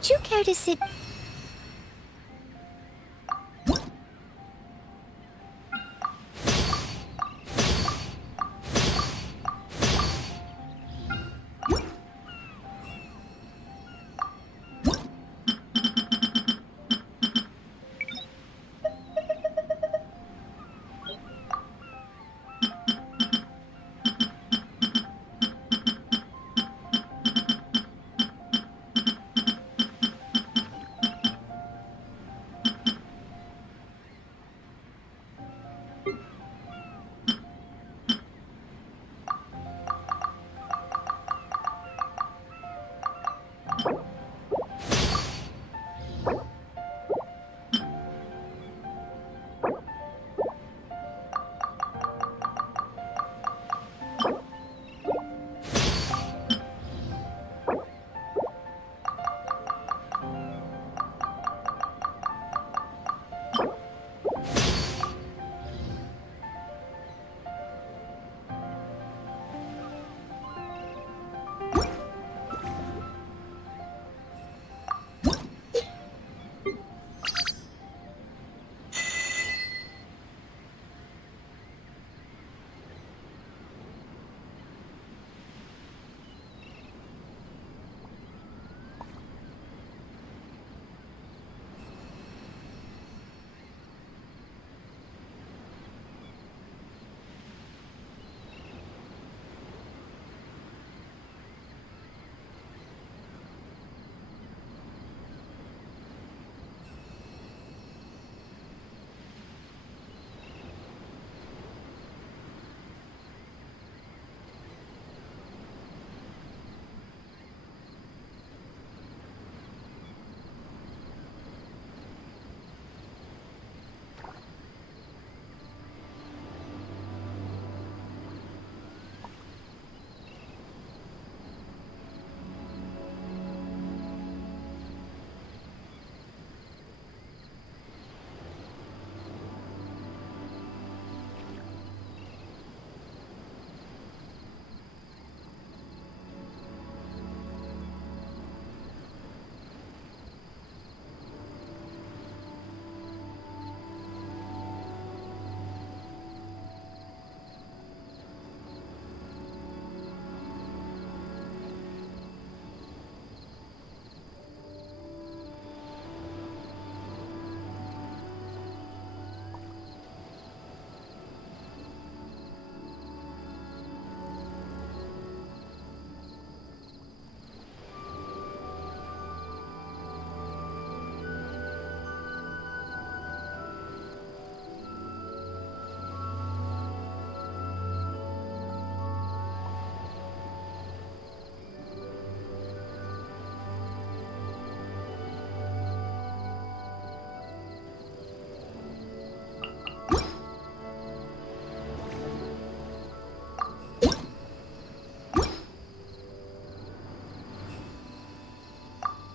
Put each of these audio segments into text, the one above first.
Would you care to sit?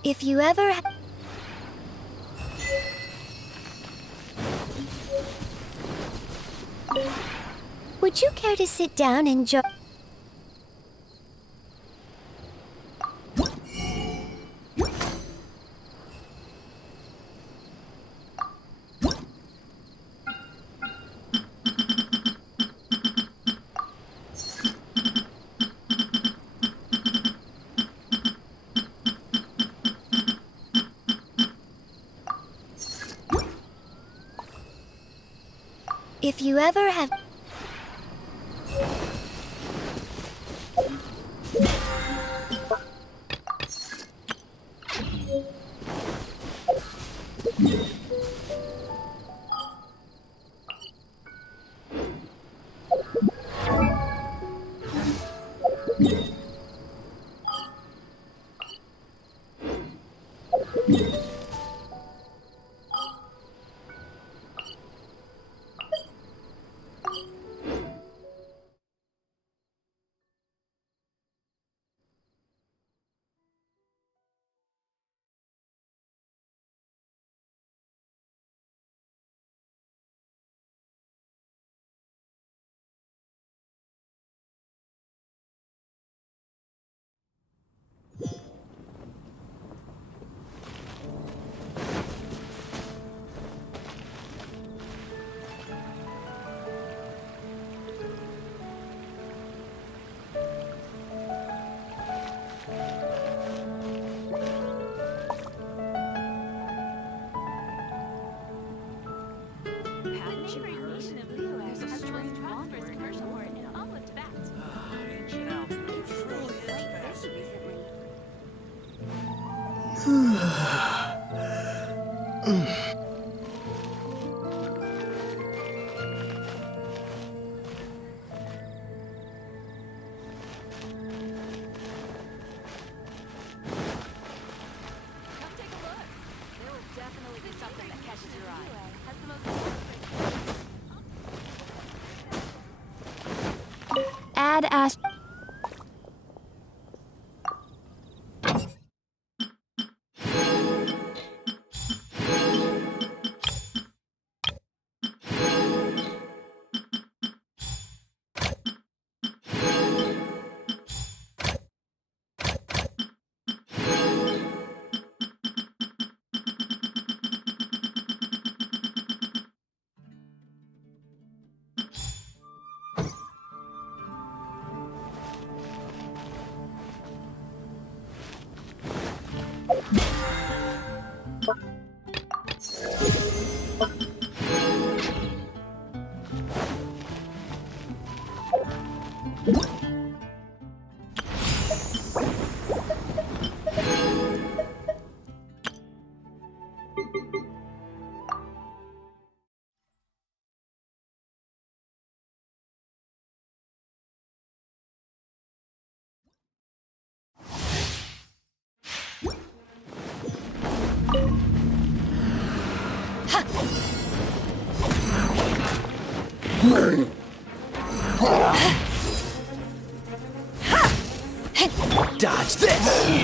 If you ever... Would you care to sit down and join? If you ever have... Add as. Dodge this!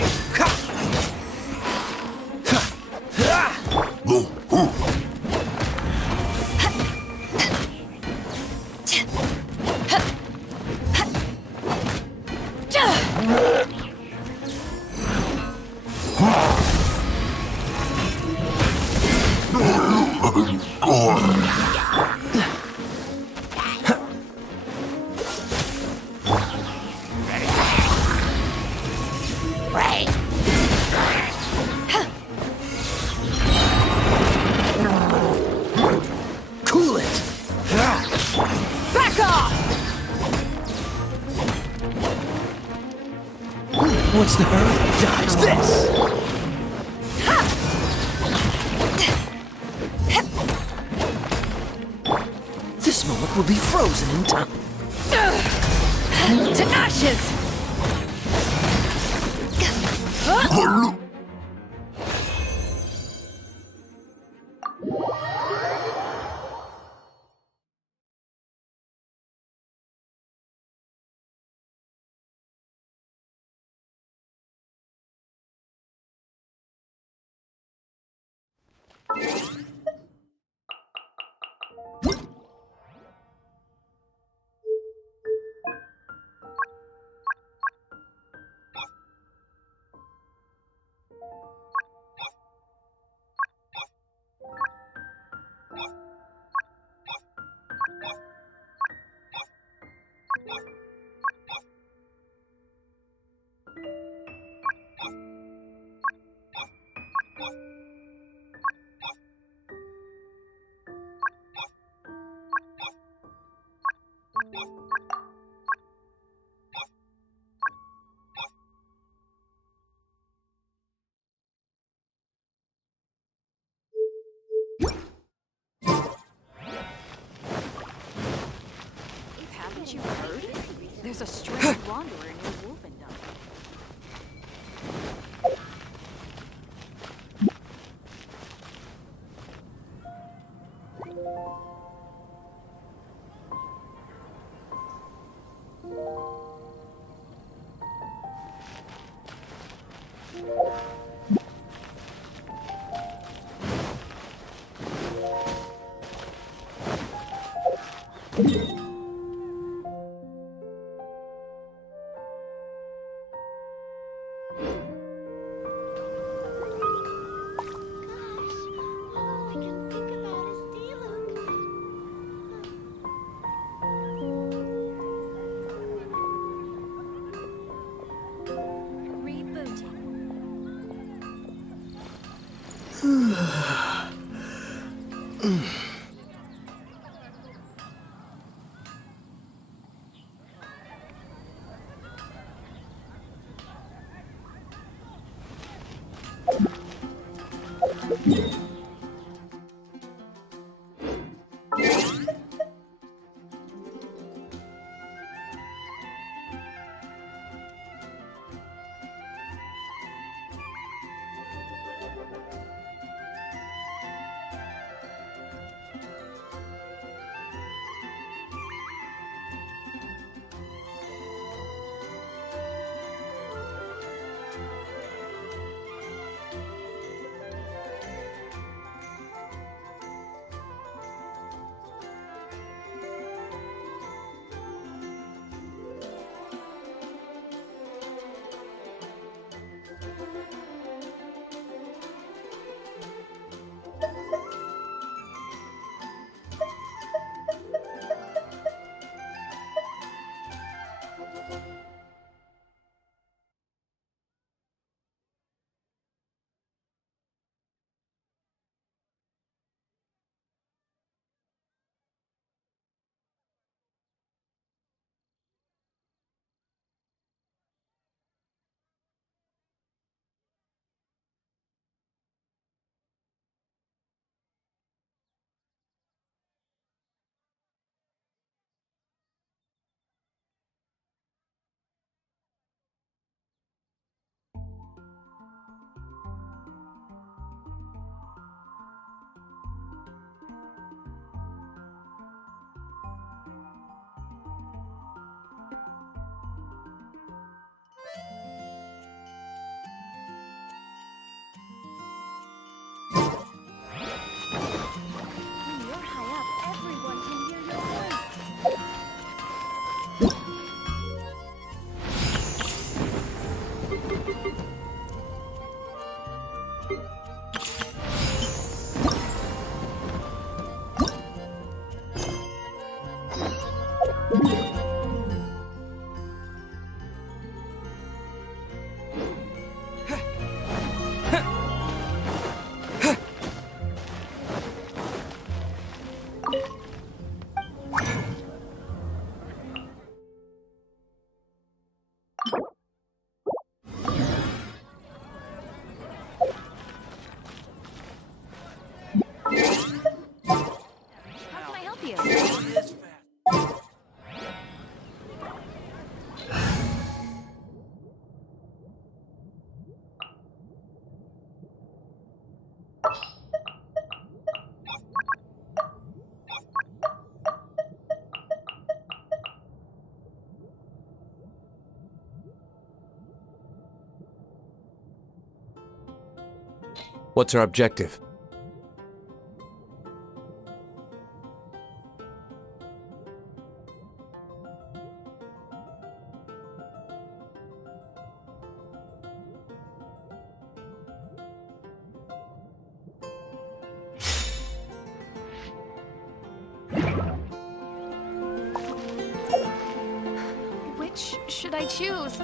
Cool it! Back off! What's the hurry? Dodge this! This moment will be frozen in time. To ashes! Haven't you heard? There's a strange wanderer near Wolfendom. How can I help you? What's our objective? Which should I choose?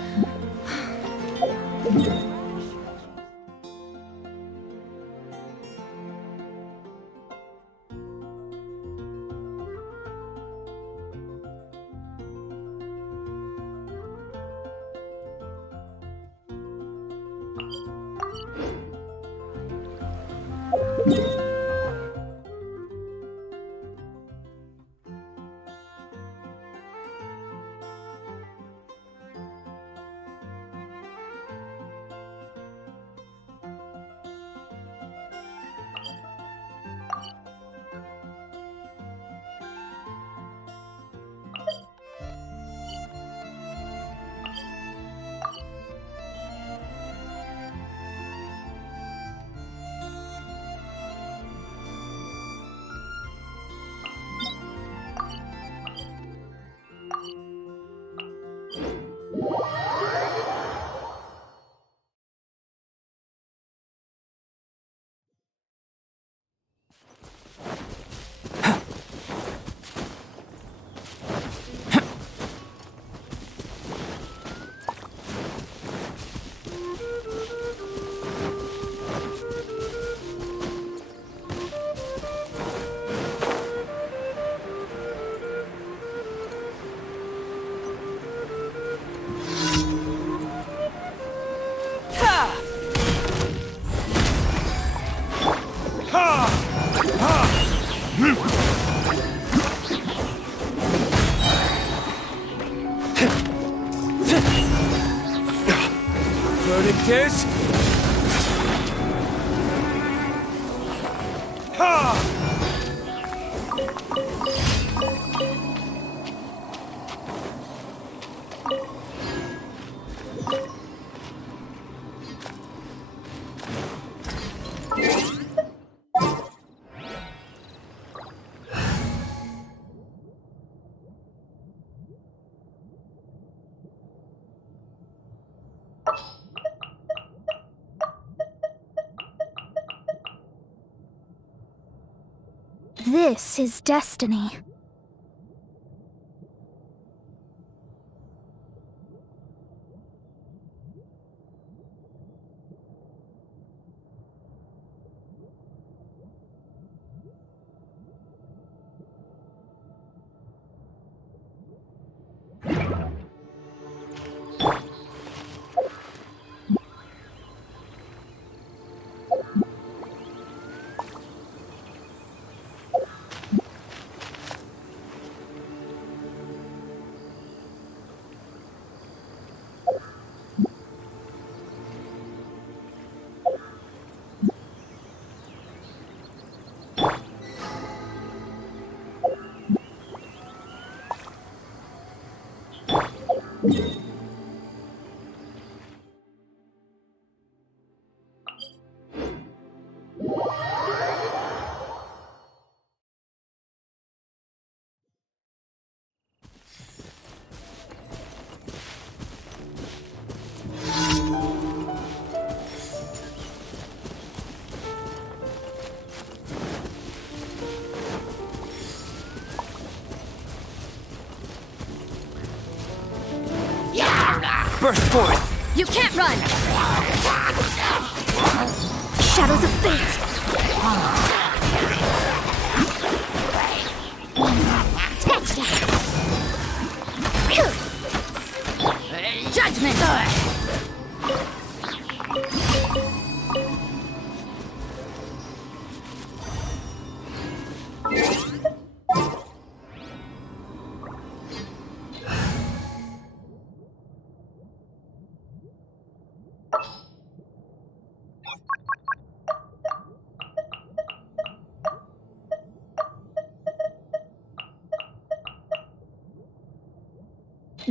Verdict is... Ha! This is destiny. Burst forth! You can't run! Shadows of fate! Snatch that! Judgment!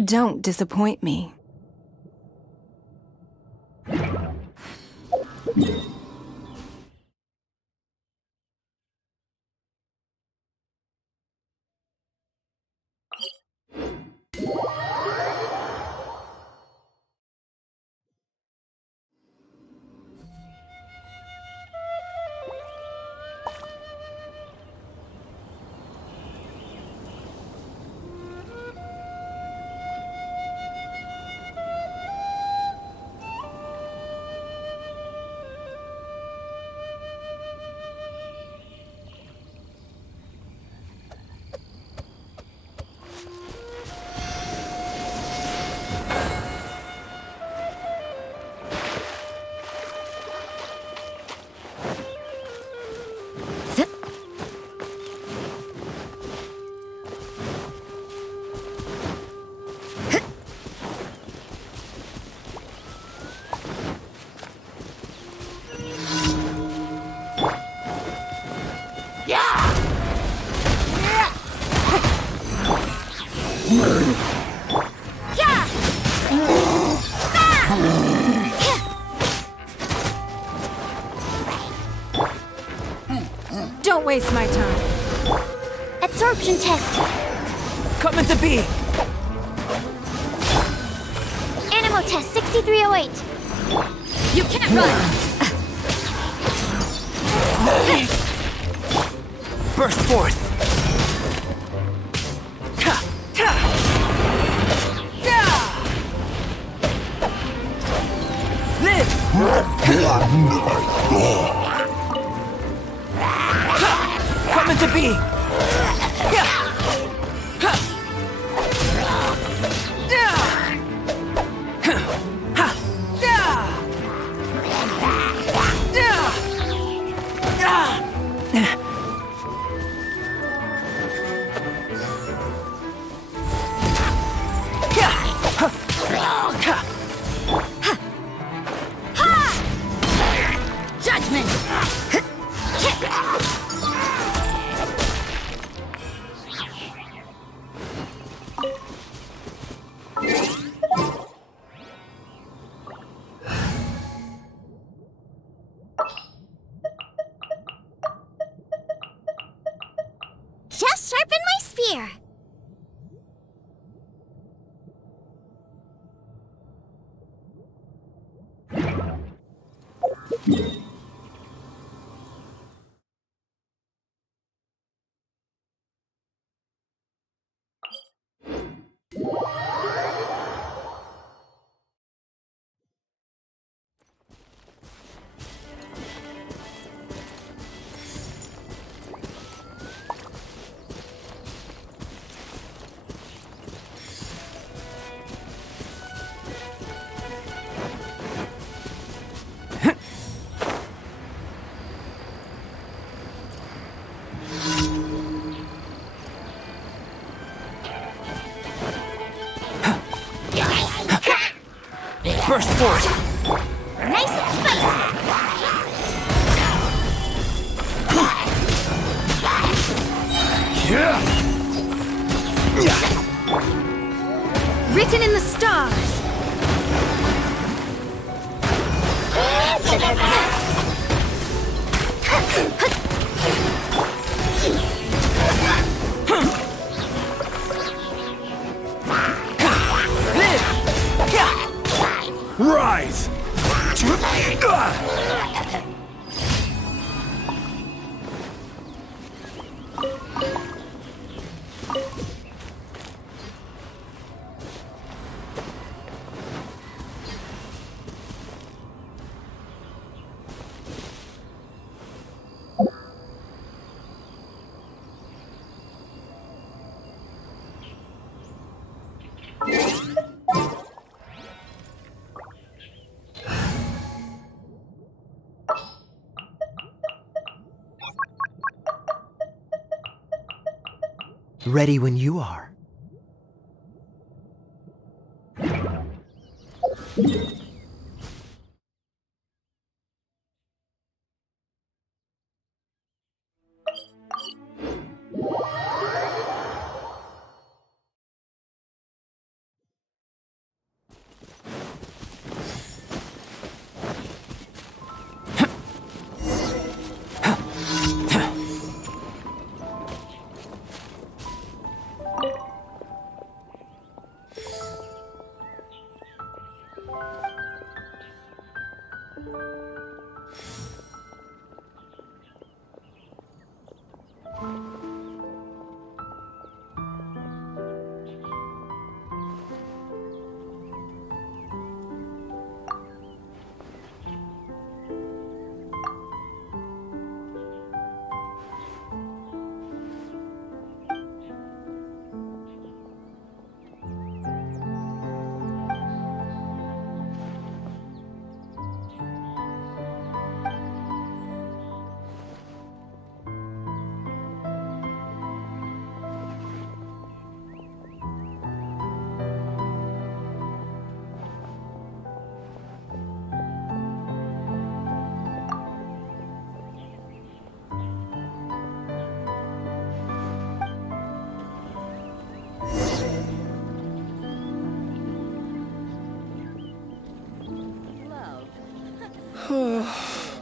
Don't disappoint me. Don't waste my time. Absorption test! Coming to be! Animo test 6308! You can't run! Burst forth! Coming to be! Judgment! Just sharpen my spear! Burst forth! Nice and spicy! Written in the stars. Rise! Ready when you are.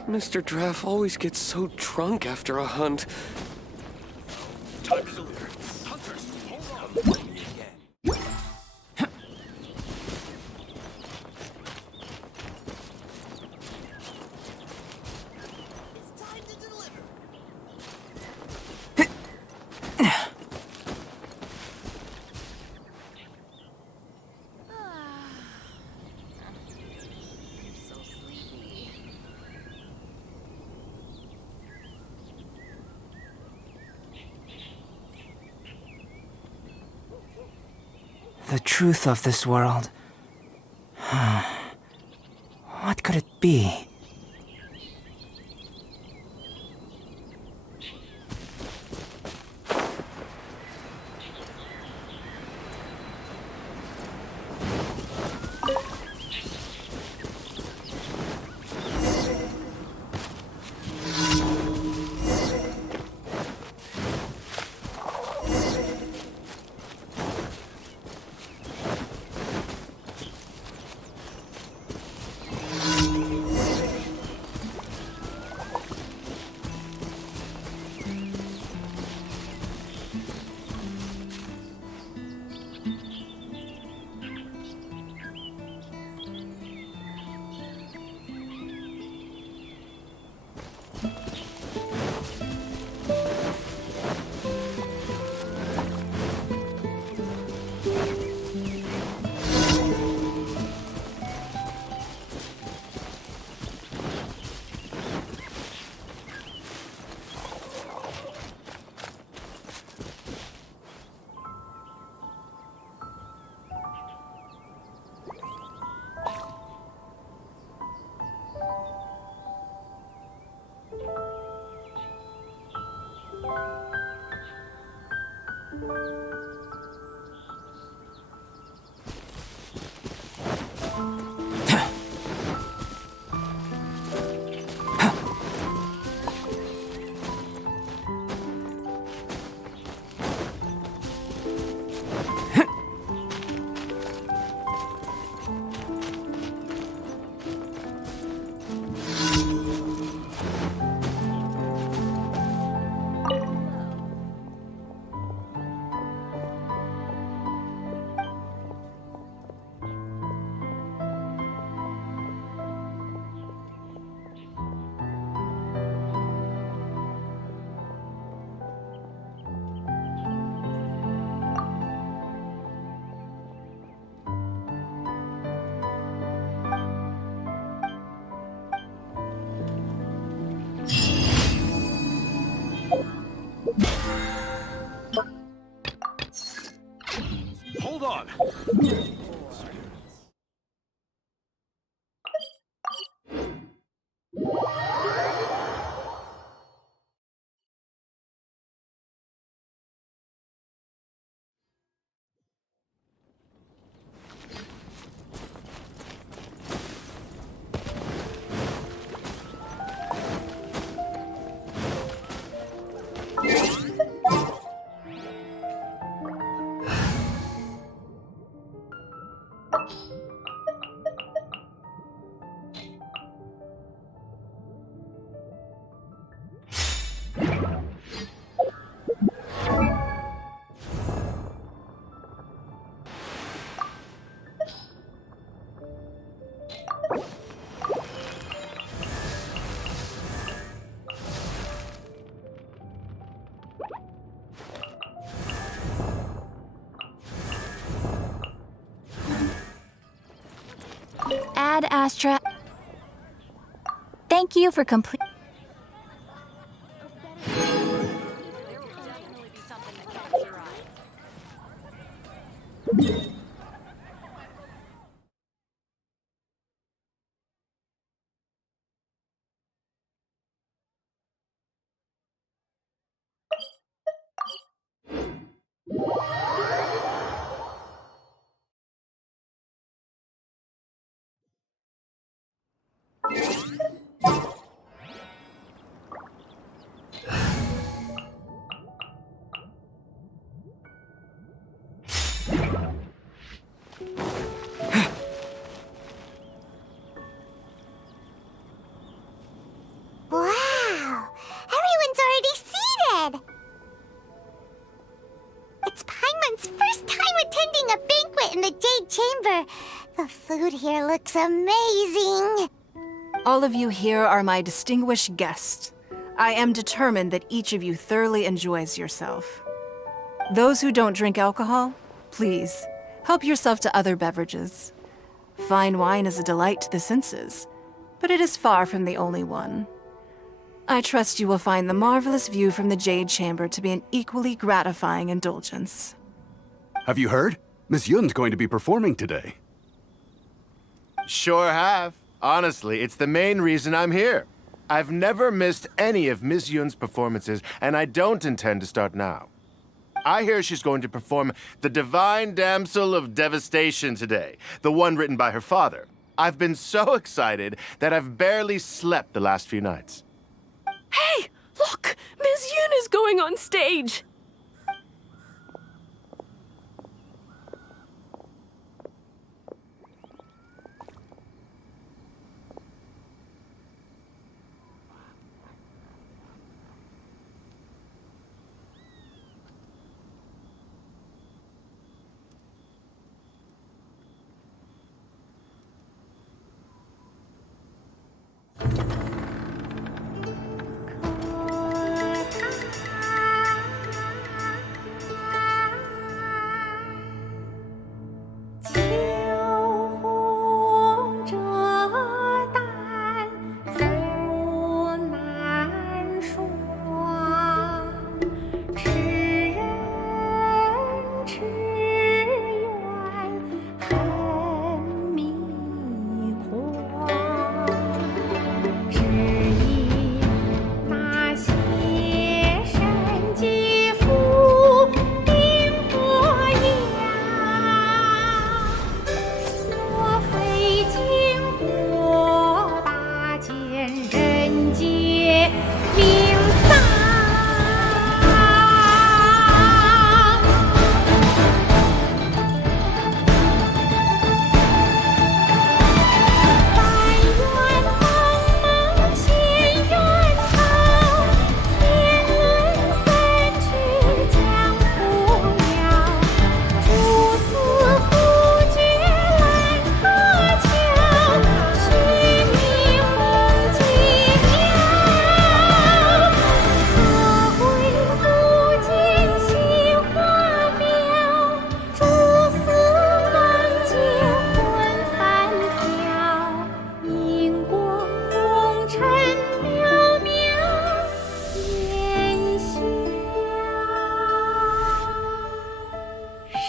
Mr. Draff always gets so drunk after a hunt. Time to deliver. Hunters, hold on. It's time to deliver. So sleepy. The truth of this world. What could it be? Ad Astra. Thank you for complete. There will definitely be something that catches your eye. Wow! Everyone's already seated! It's Paimon's first time attending a banquet in the Jade Chamber. The food here looks amazing. All of you here are my distinguished guests. I am determined that each of you thoroughly enjoys yourself. Those who don't drink alcohol, please, help yourself to other beverages. Fine wine is a delight to the senses, but it is far from the only one. I trust you will find the marvelous view from the Jade Chamber to be an equally gratifying indulgence. Have you heard? Miss Yun's going to be performing today. Sure have. Honestly, it's the main reason I'm here. I've never missed any of Miss Yun's performances, and I don't intend to start now. I hear she's going to perform The Divine Damsel of Devastation today, the one written by her father. I've been so excited that I've barely slept the last few nights. Hey, look! Ms. Yun is going on stage!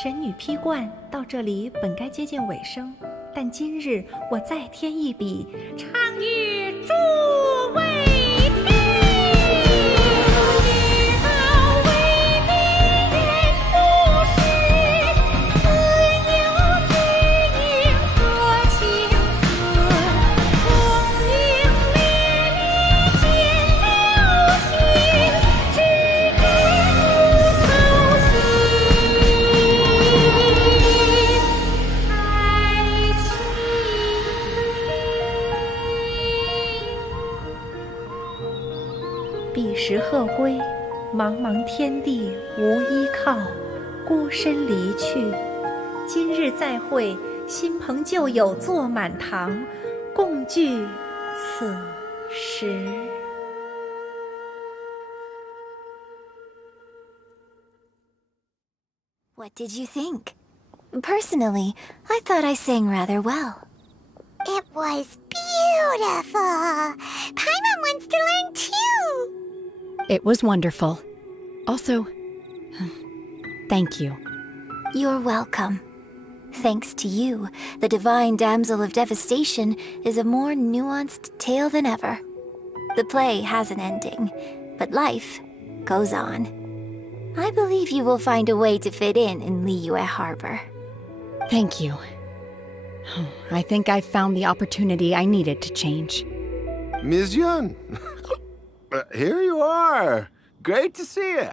神女劈冠到这里本该接近尾声，但今日我再添一笔，唱与诸位听。海时鹤归，茫茫天地无依靠，孤身离去。今日再会，新朋旧友坐满堂，共聚此时。What did you think? Personally, I thought I sang rather well. It was beautiful. Paimon wants to learn too. It was wonderful. Also, thank you. You're welcome. Thanks to you, the Divine Damsel of Devastation is a more nuanced tale than ever. The play has an ending, but life goes on. I believe you will find a way to fit in Liyue Harbor. Thank you. I think I've found the opportunity I needed to change. Ms. Yun, here you are. Great to see you.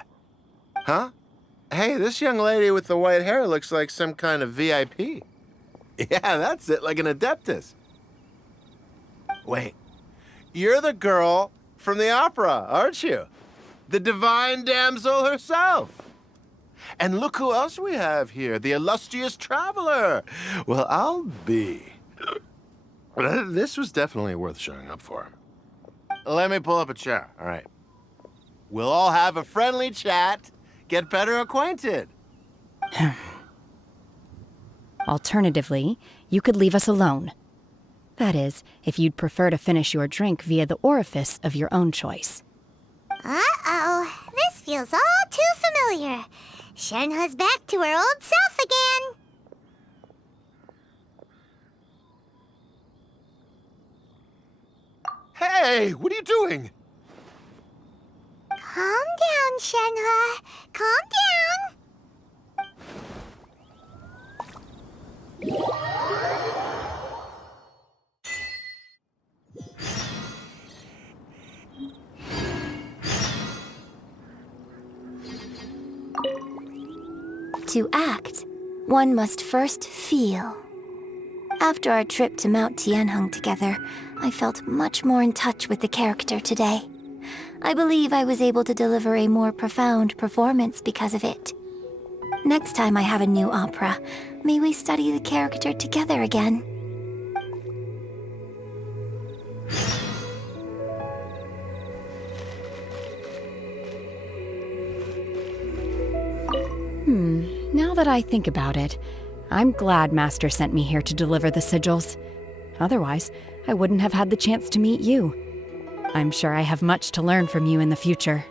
Huh? Hey, this young lady with the white hair looks like some kind of VIP. Yeah, that's it, like an Adeptus. Wait, you're the girl from the opera, aren't you? The Divine Damsel herself. And look who else we have here, the illustrious traveler. Well, I'll be. This was definitely worth showing up for. Let me pull up a chair, all right. We'll all have a friendly chat, get better acquainted. Alternatively, you could leave us alone. That is, if you'd prefer to finish your drink via the orifice of your own choice. Uh-oh, this feels all too familiar. Shenhe's back to her old self again. Hey, what are you doing? Calm down, Shenhe. Calm down. To act, one must first feel. After our trip to Mount Tianheng together, I felt much more in touch with the character today. I believe I was able to deliver a more profound performance because of it. Next time I have a new opera, may we study the character together again. Now that I think about it, I'm glad Master sent me here to deliver the sigils. Otherwise, I wouldn't have had the chance to meet you. I'm sure I have much to learn from you in the future.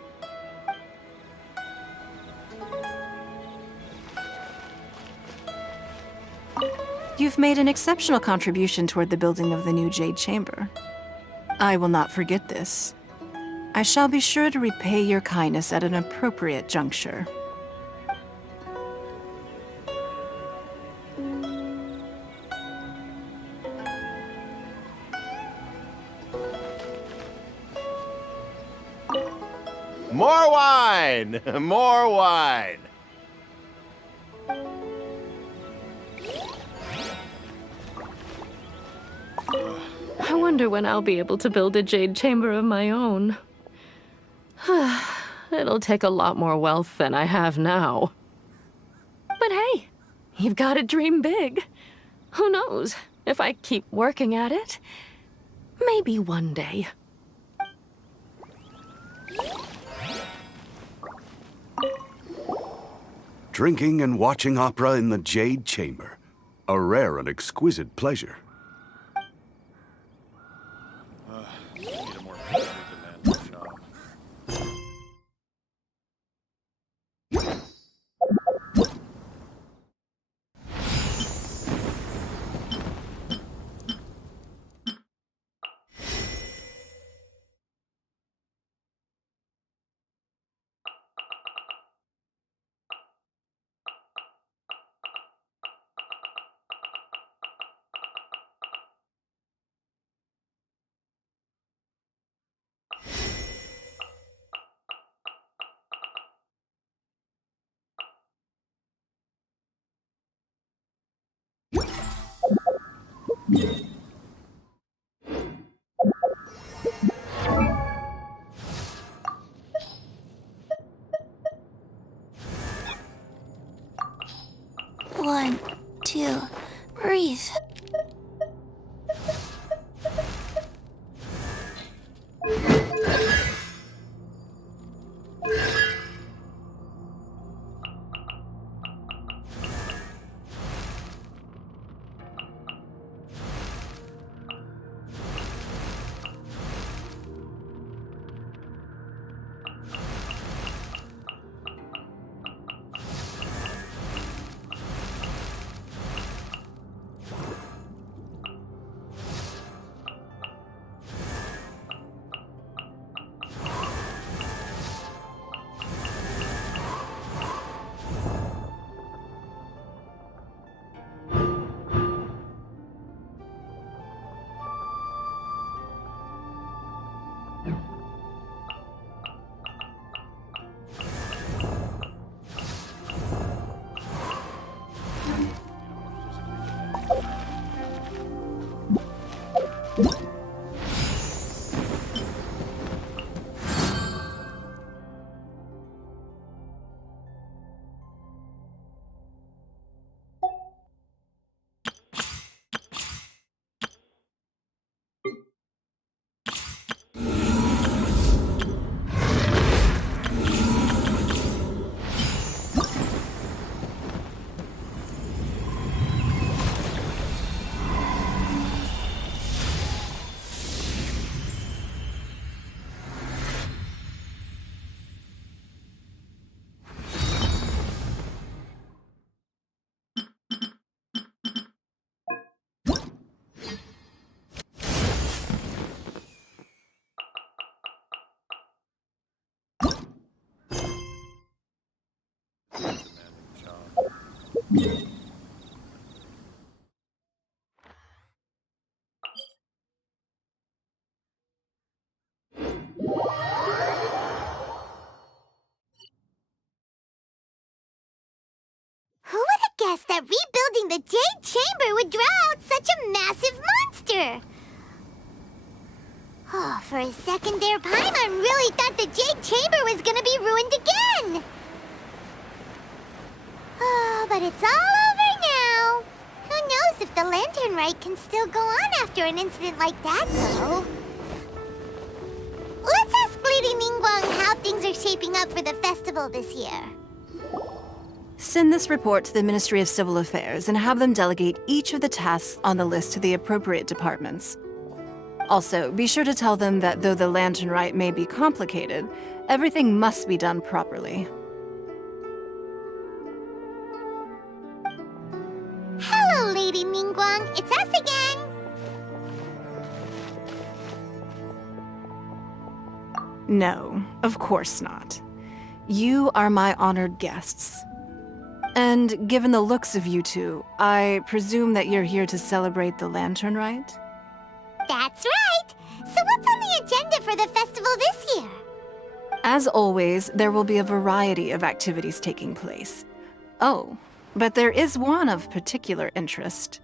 You've made an exceptional contribution toward the building of the new Jade Chamber. I will not forget this. I shall be sure to repay your kindness at an appropriate juncture. More wine! More wine! I wonder when I'll be able to build a jade chamber of my own. It'll take a lot more wealth than I have now. But hey, you've got to dream big. Who knows? If I keep working at it, maybe one day. Drinking and watching opera in the Jade Chamber. A rare and exquisite pleasure. Need a more physically demanding job. breathe. Who would have guessed that rebuilding the Jade Chamber would draw out such a massive monster? Oh, for a second there, Paimon really thought the Jade Chamber was gonna be ruined again. Oh, but it's all over now. Who knows if the Lantern Rite can still go on after an incident like that, though. Let's ask Lady Ningguang how things are shaping up for the festival this year. Send this report to the Ministry of Civil Affairs and have them delegate each of the tasks on the list to the appropriate departments. Also, be sure to tell them that though the Lantern Rite may be complicated, everything must be done properly. Hello, Lady Ningguang. It's us again. No, of course not. You are my honored guests. And given the looks of you two, I presume that you're here to celebrate the Lantern Rite? That's right. So what's on the agenda for the festival this year? As always, there will be a variety of activities taking place. Oh, but there is one of particular interest.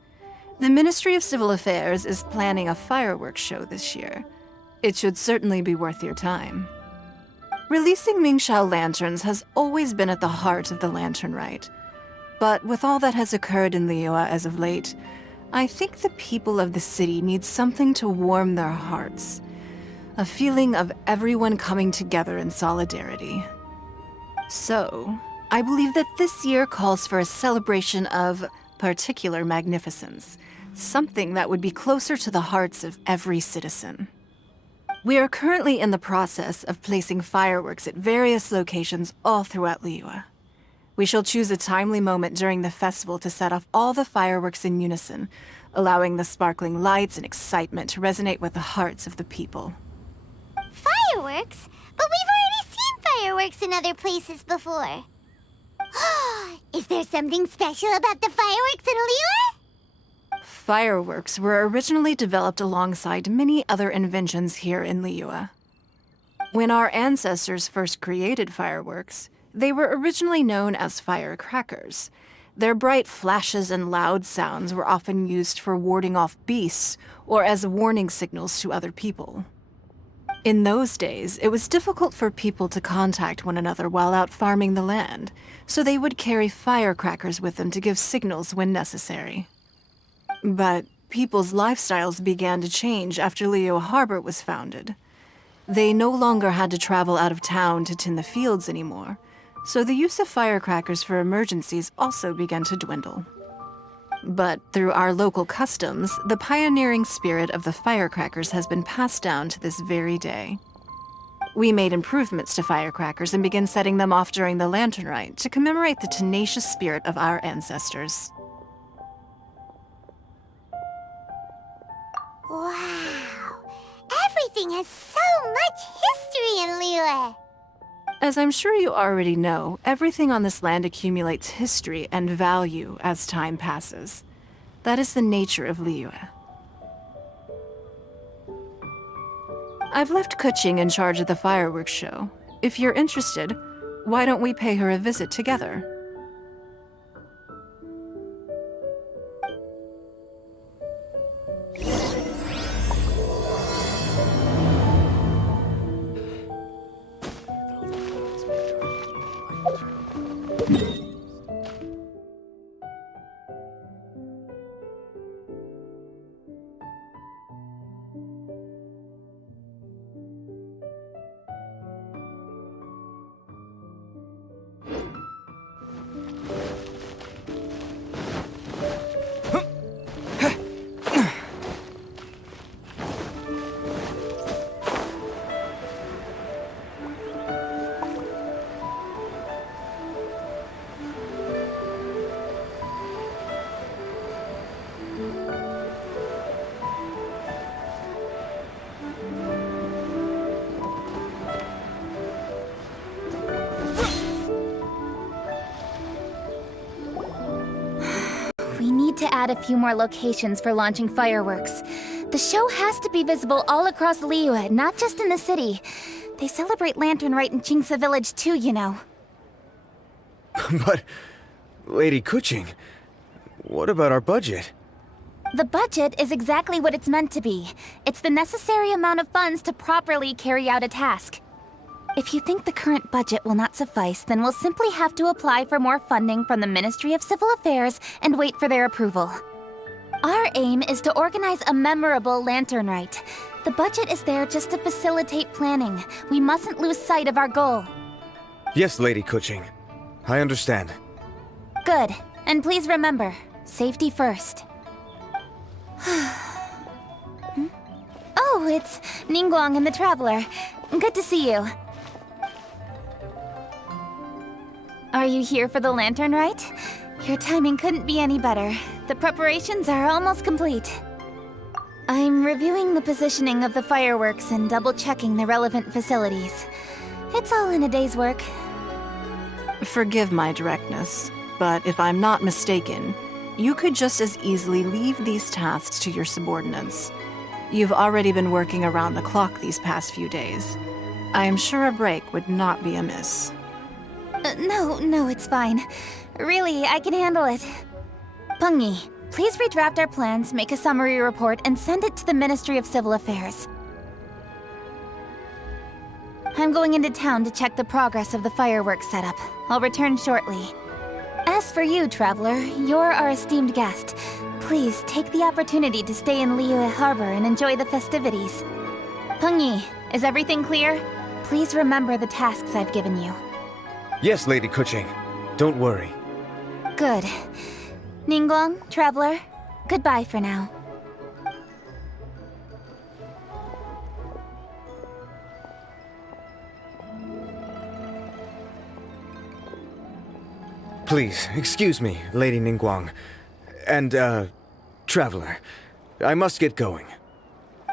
The Ministry of Civil Affairs is planning a fireworks show this year. It should certainly be worth your time. Releasing Mingxiao lanterns has always been at the heart of the Lantern Rite. But with all that has occurred in Liyue as of late, I think the people of the city need something to warm their hearts. A feeling of everyone coming together in solidarity. So, I believe that this year calls for a celebration of particular magnificence, something that would be closer to the hearts of every citizen. We are currently in the process of placing fireworks at various locations all throughout Liyue. We shall choose a timely moment during the festival to set off all the fireworks in unison, allowing the sparkling lights and excitement to resonate with the hearts of the people. Fireworks? But we've already seen fireworks in other places before. Is there something special about the fireworks in Liyue? Fireworks were originally developed alongside many other inventions here in Liyue. When our ancestors first created fireworks, they were originally known as firecrackers. Their bright flashes and loud sounds were often used for warding off beasts or as warning signals to other people. In those days, it was difficult for people to contact one another while out farming the land, so they would carry firecrackers with them to give signals when necessary. But people's lifestyles began to change after Leo Harbor was founded. They no longer had to travel out of town to tin the fields anymore, so the use of firecrackers for emergencies also began to dwindle. But through our local customs, the pioneering spirit of the firecrackers has been passed down to this very day. We made improvements to firecrackers and began setting them off during the Lantern Rite to commemorate the tenacious spirit of our ancestors. Wow! Everything has so much history in Liyue! As I'm sure you already know, everything on this land accumulates history and value as time passes. That is the nature of Liyue. I've left Kuching in charge of the fireworks show. If you're interested, why don't we pay her a visit together? We need to add a few more locations for launching fireworks. The show has to be visible all across Liyue, not just in the city. They celebrate Lantern Rite in Qingce Village too, you know. But, Lady Kuching, what about our budget? The budget is exactly what it's meant to be. It's the necessary amount of funds to properly carry out a task. If you think the current budget will not suffice, then we'll simply have to apply for more funding from the Ministry of Civil Affairs and wait for their approval. Our aim is to organize a memorable Lantern Rite. The budget is there just to facilitate planning. We mustn't lose sight of our goal. Yes, Lady Kuching. I understand. Good. And please remember, safety first. Oh, it's Ningguang and the Traveler. Good to see you. Are you here for the Lantern Rite? Your timing couldn't be any better. The preparations are almost complete. I'm reviewing the positioning of the fireworks and double-checking the relevant facilities. It's all in a day's work. Forgive my directness, but if I'm not mistaken, you could just as easily leave these tasks to your subordinates. You've already been working around the clock these past few days. I am sure a break would not be amiss. No, it's fine. Really, I can handle it. Pengyi, please redraft our plans, make a summary report, and send it to the Ministry of Civil Affairs. I'm going into town to check the progress of the fireworks setup. I'll return shortly. As for you, Traveler, you're our esteemed guest. Please take the opportunity to stay in Liyue Harbor and enjoy the festivities. Pengyi, is everything clear? Please remember the tasks I've given you. Yes, Lady Kuching. Don't worry. Good. Ningguang, Traveler, goodbye for now. Please, excuse me, Lady Ningguang. And, Traveler. I must get going.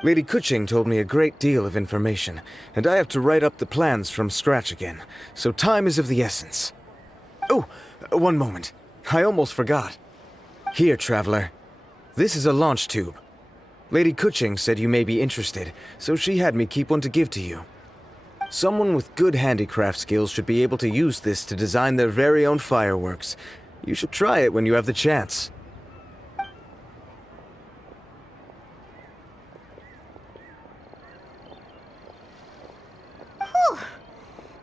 Lady Kuching told me a great deal of information, and I have to write up the plans from scratch again, so time is of the essence. Oh, one moment. I almost forgot. Here, Traveler. This is a launch tube. Lady Kuching said you may be interested, so she had me keep one to give to you. Someone with good handicraft skills should be able to use this to design their very own fireworks. You should try it when you have the chance. Whew.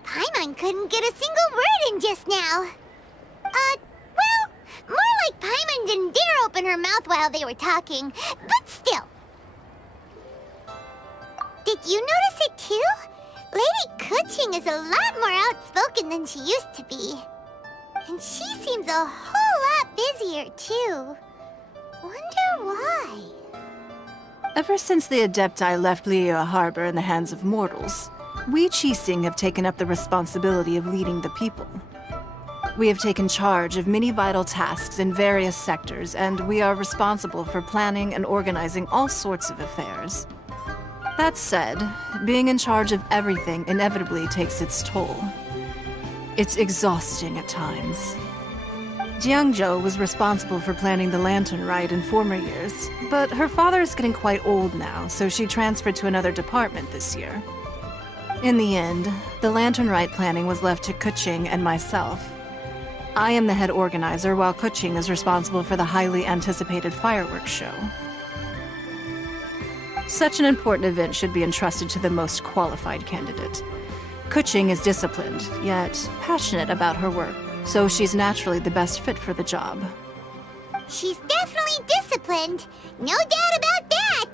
Paimon couldn't get a single word in just now. Well, more like Paimon didn't dare open run her mouth while they were talking, but still. Did you notice it too? Lady Kuching is a lot more outspoken than she used to be. And she seems a whole lot busier too. Wonder why? Ever since the Adepti left Liyue Harbor in the hands of mortals, we Qixing have taken up the responsibility of leading the people. We have taken charge of many vital tasks in various sectors, and we are responsible for planning and organizing all sorts of affairs. That said, being in charge of everything inevitably takes its toll. It's exhausting at times. Jiangzhou was responsible for planning the Lantern Rite in former years, but her father is getting quite old now, so she transferred to another department this year. In the end, the Lantern Rite planning was left to Kuching and myself. I am the head organizer, while Kuching is responsible for the highly anticipated fireworks show. Such an important event should be entrusted to the most qualified candidate. Kuching is disciplined, yet passionate about her work, so she's naturally the best fit for the job. She's definitely disciplined. No doubt about that.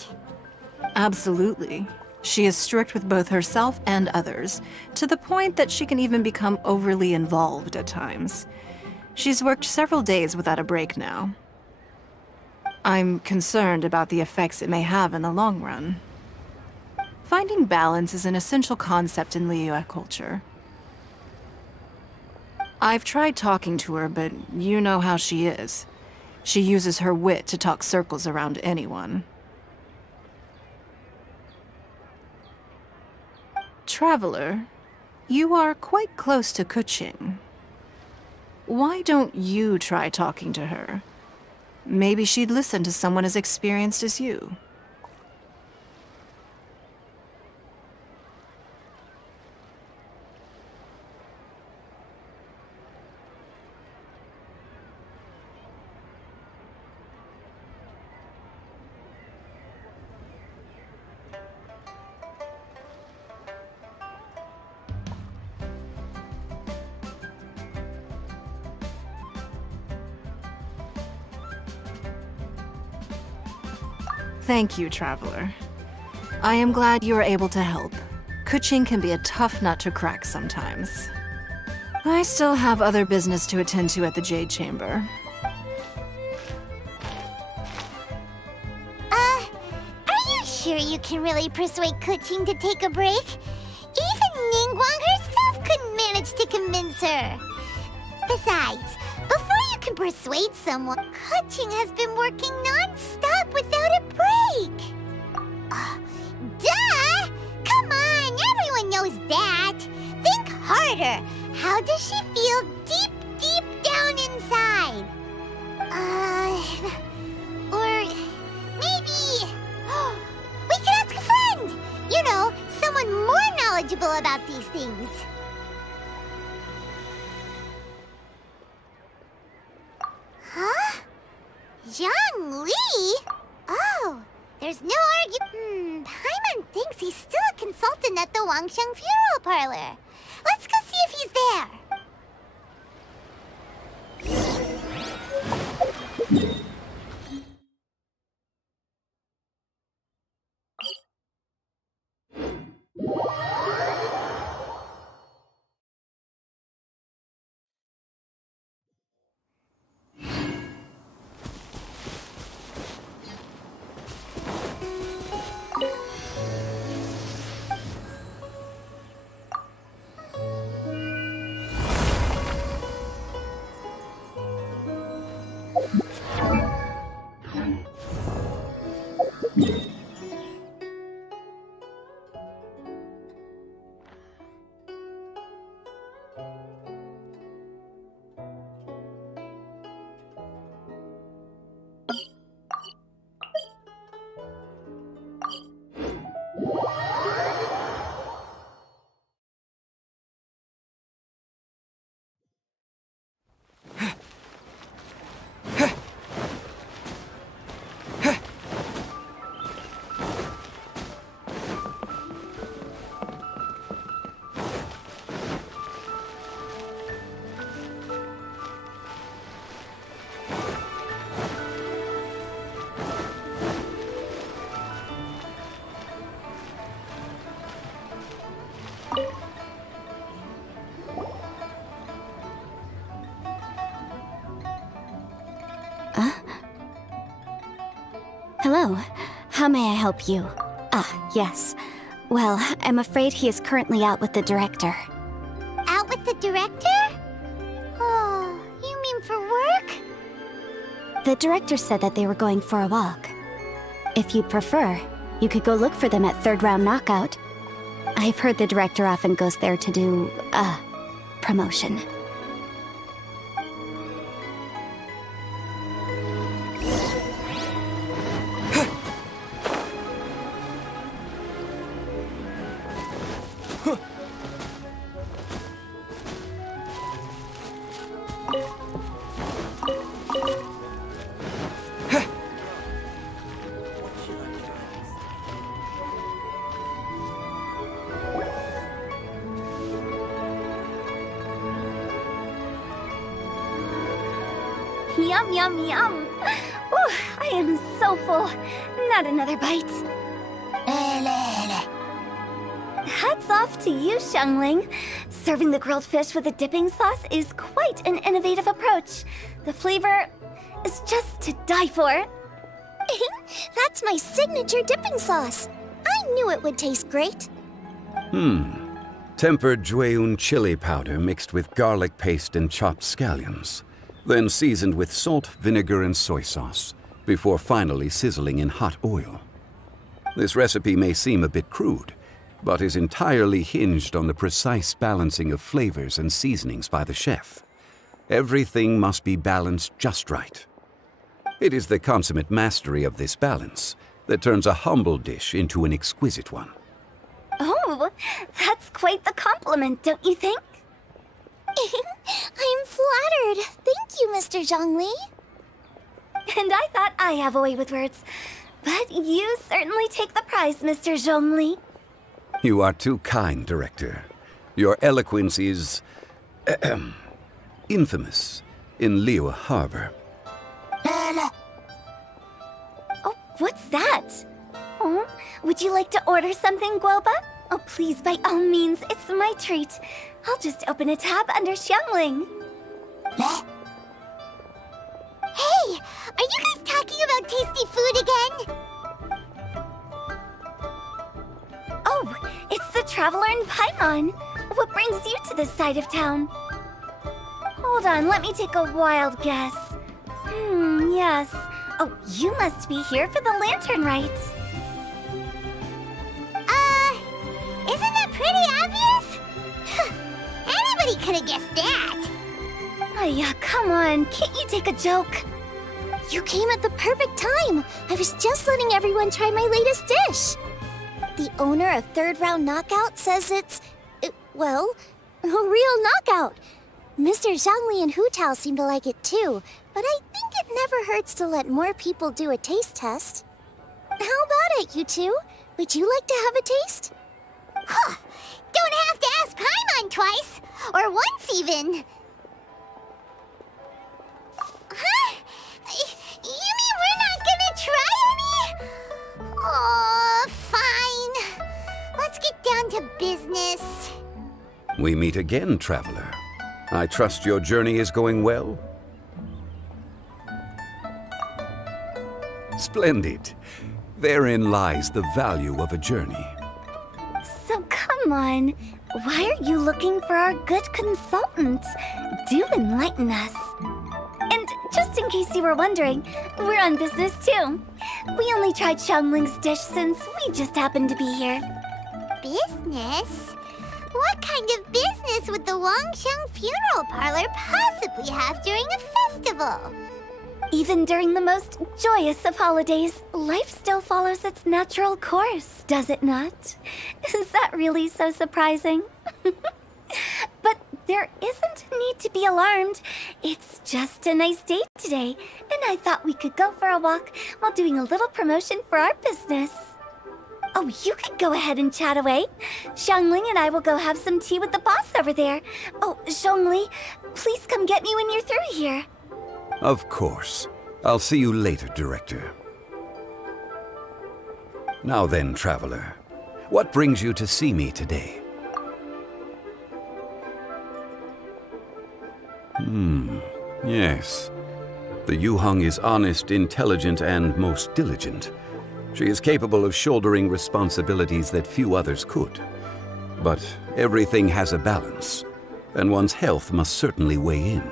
Absolutely. She is strict with both herself and others, to the point that she can even become overly involved at times. She's worked several days without a break now. I'm concerned about the effects it may have in the long run. Finding balance is an essential concept in Liyue culture. I've tried talking to her, but you know how she is. She uses her wit to talk circles around anyone. Traveler, you are quite close to Kuching. Why don't you try talking to her? Maybe she'd listen to someone as experienced as you. Thank you, Traveler. I am glad you are able to help. Kuching can be a tough nut to crack sometimes. I still have other business to attend to at the Jade Chamber. Are you sure you can really persuade Kuching to take a break? Even Ningguang herself couldn't manage to convince her. Besides, before you can persuade someone, Kuching has been working non-stop without a break. Duh! Come on, everyone knows that. Think harder. How does she feel deep, deep down inside? Or maybe... we could ask a friend! You know, someone more knowledgeable about these things. Huh? Zhang Li? Oh, there's no argument. Paimon thinks he's still a consultant at the Wangsheng Funeral Parlor. Let's go see if he's there. Hello. How may I help you? Ah, yes. Well, I'm afraid he is currently out with the director. Out with the director? Oh, you mean for work? The director said that they were going for a walk. If you'd prefer, you could go look for them at third round knockout. I've heard the director often goes there to do, promotion. Yum, yum, yum. Ooh, I am so full. Not another bite. Hats off to you, Xiangling. Serving the grilled fish with a dipping sauce is quite an innovative approach. The flavor is just to die for. That's my signature dipping sauce. I knew it would taste great. Tempered Jueyun chili powder mixed with garlic paste and chopped scallions, then seasoned with salt, vinegar, and soy sauce, before finally sizzling in hot oil. This recipe may seem a bit crude, but is entirely hinged on the precise balancing of flavors and seasonings by the chef. Everything must be balanced just right. It is the consummate mastery of this balance that turns a humble dish into an exquisite one. Oh, that's quite the compliment, don't you think? I'm flattered. Thank you, Mr. Zhongli. And I thought I have a way with words. But you certainly take the prize, Mr. Zhongli. You are too kind, Director. Your eloquence is infamous in Liyue Harbor. Oh, what's that? Oh, would you like to order something, Guoba? Oh, please, by all means, it's my treat. I'll just open a tab under Xiangling. Hey, are you guys talking about tasty food again? Oh, it's the Traveler in Paimon. What brings you to this side of town? Hold on, let me take a wild guess. Yes. Oh, you must be here for the lantern rite. Isn't that pretty obvious? Anybody could have guessed that. Oh yeah, come on, can't you take a joke? You came at the perfect time. I was just letting everyone try my latest dish. The owner of Third Round Knockout says it's, well, a real knockout. Mr. Zhongli and Hu Tao seem to like it too, but I think it never hurts to let more people do a taste test. How about it, you two? Would you like to have a taste? Huh. Don't have to ask Paimon twice, or once even. Huh? You mean we're not gonna try any? Oh, fine. Let's get down to business. We meet again, Traveler. I trust your journey is going well? Splendid. Therein lies the value of a journey. So come on, why are you looking for our good consultant? Do enlighten us. And just in case you were wondering, we're on business too. We only tried Xiangling's dish since we just happened to be here. Business? What kind of business would the Wangxiang Funeral Parlor possibly have during a festival? Even during the most joyous of holidays, life still follows its natural course, does it not? Is that really so surprising? But there isn't a need to be alarmed. It's just a nice day today, and I thought we could go for a walk while doing a little promotion for our business. Oh, you can go ahead and chat away. Xiangling and I will go have some tea with the boss over there. Oh, Zhongli, please come get me when you're through here. Of course. I'll see you later, Director. Now then, Traveler, what brings you to see me today? Yes. The Yuheng is honest, intelligent, and most diligent. She is capable of shouldering responsibilities that few others could. But everything has a balance, and one's health must certainly weigh in.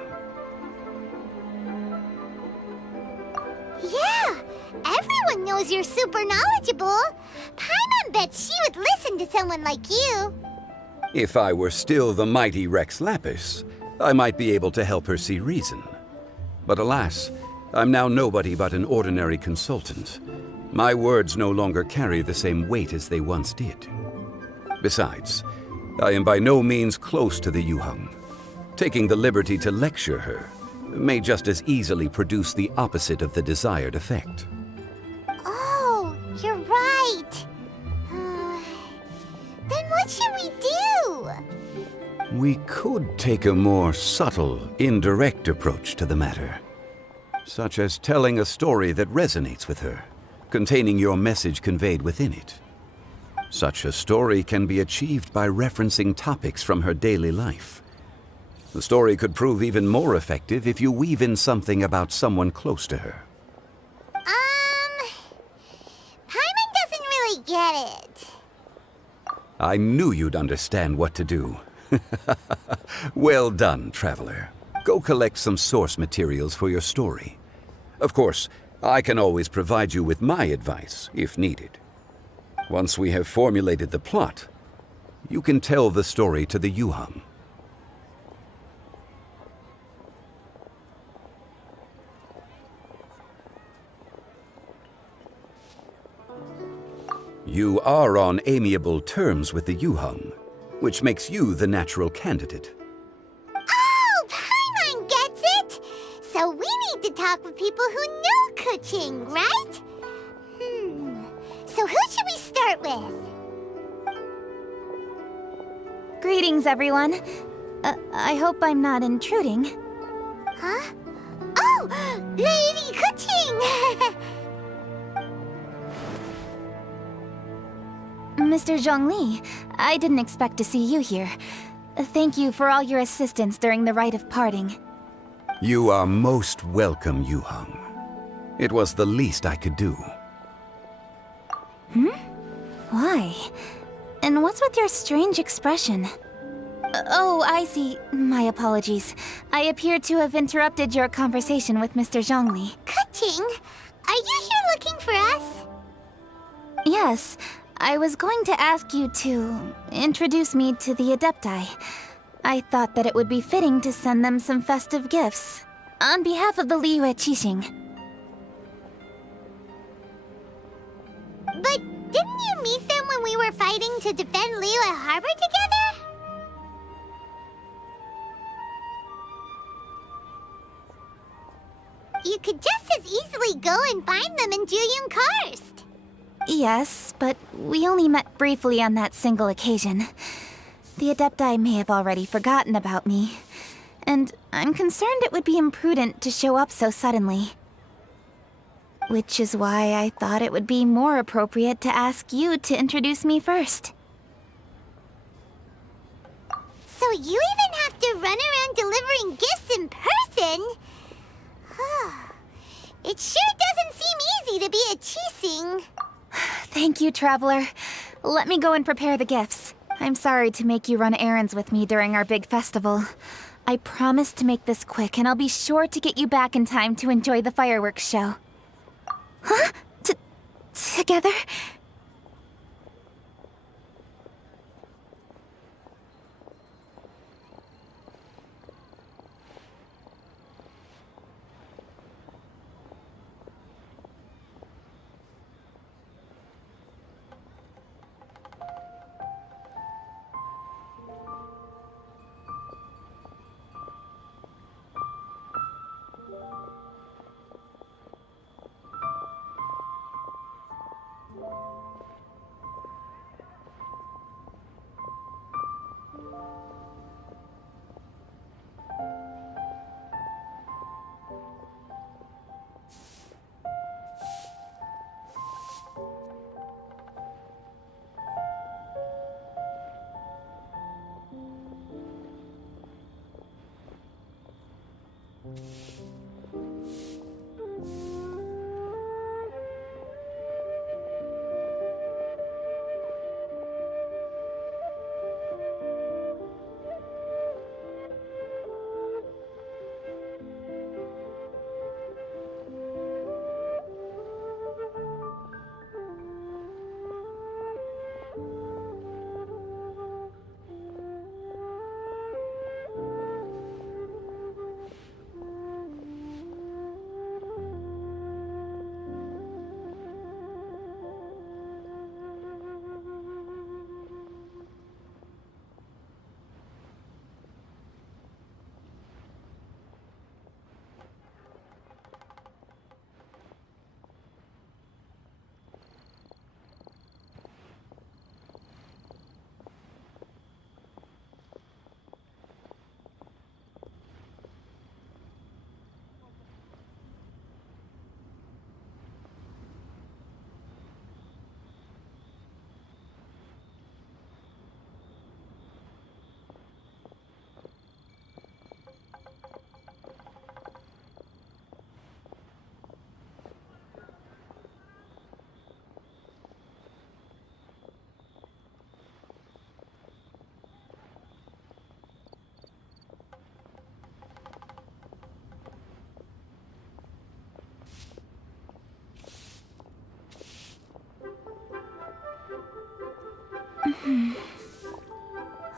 Yeah, everyone knows you're super knowledgeable. Paimon bets she would listen to someone like you. If I were still the mighty Rex Lapis, I might be able to help her see reason. But alas, I'm now nobody but an ordinary consultant. My words no longer carry the same weight as they once did. Besides, I am by no means close to the Yuheng. Taking the liberty to lecture her may just as easily produce the opposite of the desired effect. Oh, you're right. Then what should we do? We could take a more subtle, indirect approach to the matter, such as telling a story that resonates with her, containing your message conveyed within it. Such a story can be achieved by referencing topics from her daily life. The story could prove even more effective if you weave in something about someone close to her. Paimon doesn't really get it. I knew you'd understand what to do. Well done, traveler. Go collect some source materials for your story. Of course, I can always provide you with my advice, if needed. Once we have formulated the plot, you can tell the story to the Yuheng. You are on amiable terms with the Yuheng, which makes you the natural candidate. Oh, Paimon gets it! So we need to talk with people who know Kuching, right? So who should we start with? Greetings, everyone. I hope I'm not intruding. Huh? Oh, Lady Kuching! Mr. Zhongli, I didn't expect to see you here. Thank you for all your assistance during the rite of parting. You are most welcome, Yuheng. It was the least I could do. Why? And what's with your strange expression? Oh, I see. My apologies. I appear to have interrupted your conversation with Mr. Zhongli. Kuching, are you here looking for us? Yes. I was going to ask you to introduce me to the Adepti. I thought that it would be fitting to send them some festive gifts. On behalf of the Liyue Qixing. But didn't you meet them when we were fighting to defend Liyue Harbor together? You could just as easily go and find them in Juyun Karst. Yes, but we only met briefly on that single occasion. The Adepti may have already forgotten about me, and I'm concerned it would be imprudent to show up so suddenly. Which is why I thought it would be more appropriate to ask you to introduce me first. So you even have to run around delivering gifts in person? It sure doesn't seem easy to be a Qixing. Thank you, Traveler. Let me go and prepare the gifts. I'm sorry to make you run errands with me during our big festival. I promise to make this quick, and I'll be sure to get you back in time to enjoy the fireworks show. Huh? Together?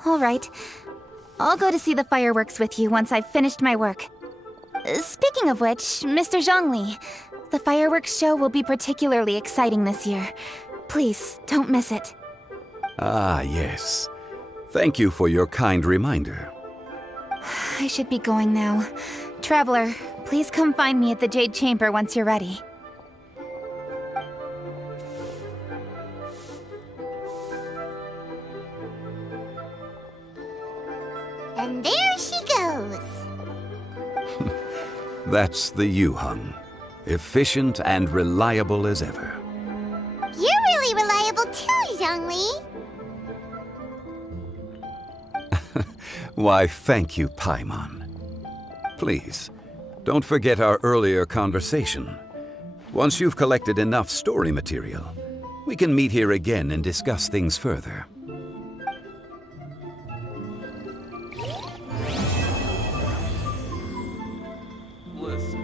All right. I'll go to see the fireworks with you once I've finished my work. Speaking of which, Mr. Zhongli, the fireworks show will be particularly exciting this year. Please, don't miss it. Ah, yes. Thank you for your kind reminder. I should be going now. Traveler, please come find me at the Jade Chamber once you're ready. And there she goes. That's the Yuheng. Efficient and reliable as ever. You're really reliable too, Zhongli. Why, thank you, Paimon. Please, don't forget our earlier conversation. Once you've collected enough story material, we can meet here again and discuss things further. Listen.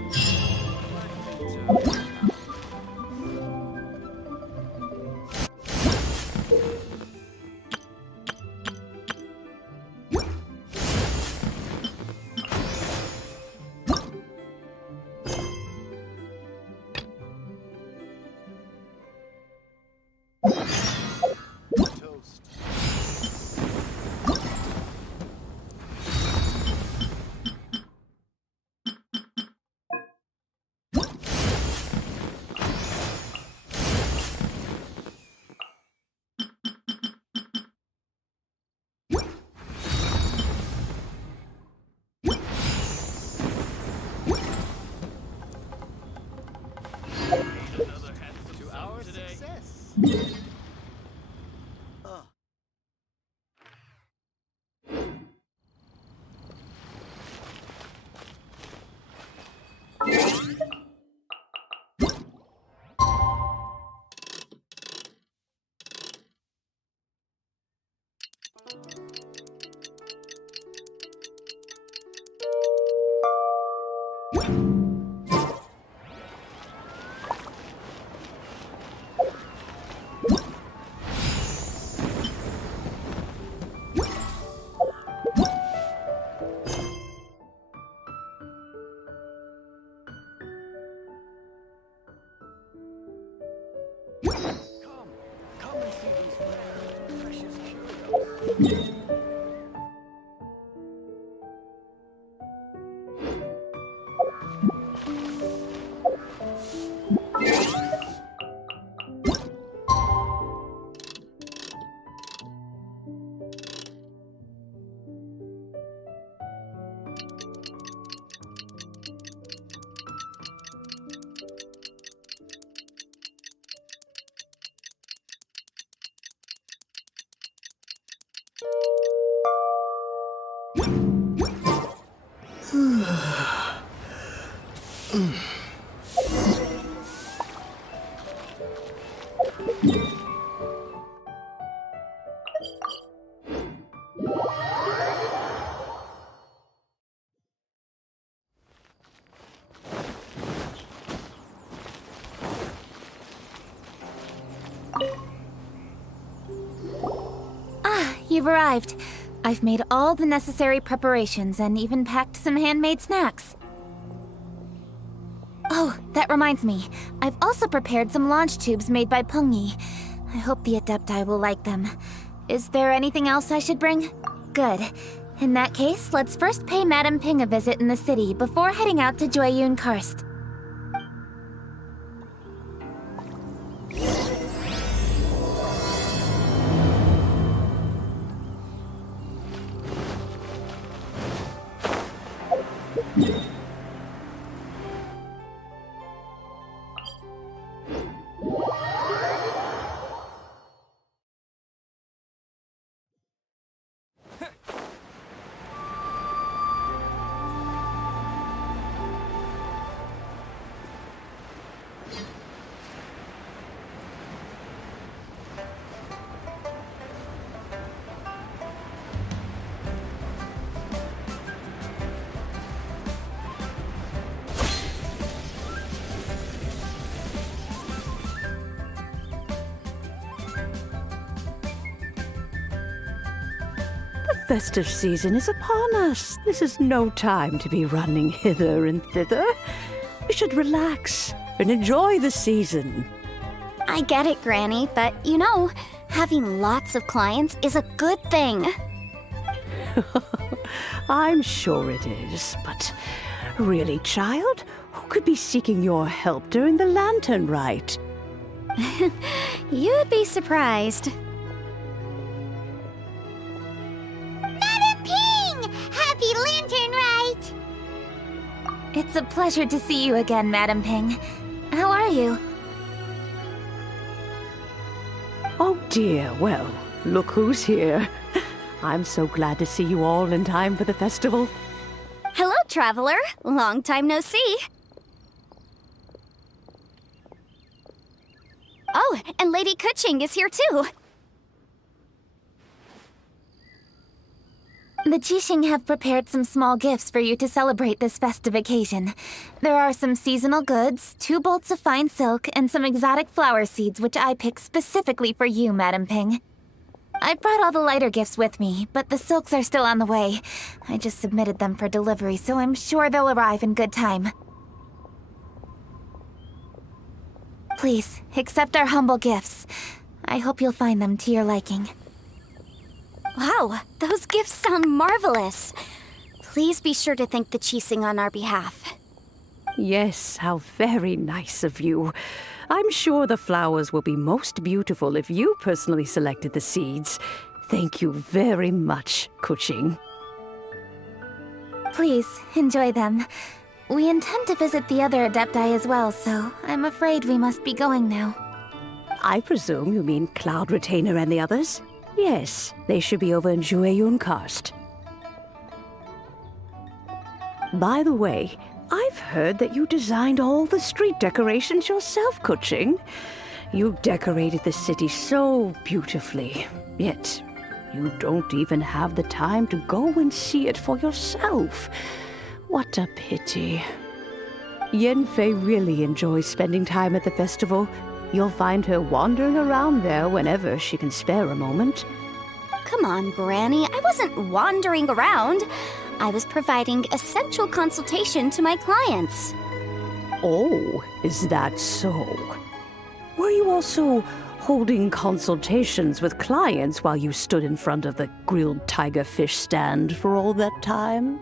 Come and see these precious curios. You've arrived. I've made all the necessary preparations and even packed some handmade snacks. Oh, that reminds me. I've also prepared some launch tubes made by Pengyi. I hope the Adepti will like them. Is there anything else I should bring? Good. In that case, let's first pay Madame Ping a visit in the city before heading out to Jueyun Karst. festive season is upon us. This is no time to be running hither and thither. We should relax and enjoy the season. I get it, Granny, but you know, having lots of clients is a good thing. I'm sure it is, but really, child, who could be seeking your help during the lantern rite? You'd be surprised. Madam Ping! Happy Lantern Rite! It's a pleasure to see you again, Madam Ping. How are you? Oh dear, well, look who's here. I'm so glad to see you all in time for the festival. Hello, traveler. Long time no see. Oh, and Lady Kuching is here too. The Jixing have prepared some small gifts for you to celebrate this festive occasion. There are some seasonal goods, 2 bolts of fine silk, and some exotic flower seeds which I picked specifically for you, Madam Ping. I brought all the lighter gifts with me, but the silks are still on the way. I just submitted them for delivery, so I'm sure they'll arrive in good time. Please, accept our humble gifts. I hope you'll find them to your liking. Wow, those gifts sound marvelous. Please be sure to thank the Jixing on our behalf. Yes, how very nice of you. I'm sure the flowers will be most beautiful if you personally selected the seeds. Thank you very much, Kuching. Please, enjoy them. We intend to visit the other Adepti as well, so I'm afraid we must be going now. I presume you mean Cloud Retainer and the others? Yes, they should be over in Jueyun Karst. By the way, I've heard that you designed all the street decorations yourself, Kuching. You decorated the city so beautifully, yet you don't even have the time to go and see it for yourself. What a pity. Yanfei really enjoys spending time at the festival. You'll find her wandering around there whenever she can spare a moment. Come on, Granny. I wasn't wandering around. I was providing essential consultation to my clients. Oh, is that so? Were you also holding consultations with clients while you stood in front of the grilled tiger fish stand for all that time?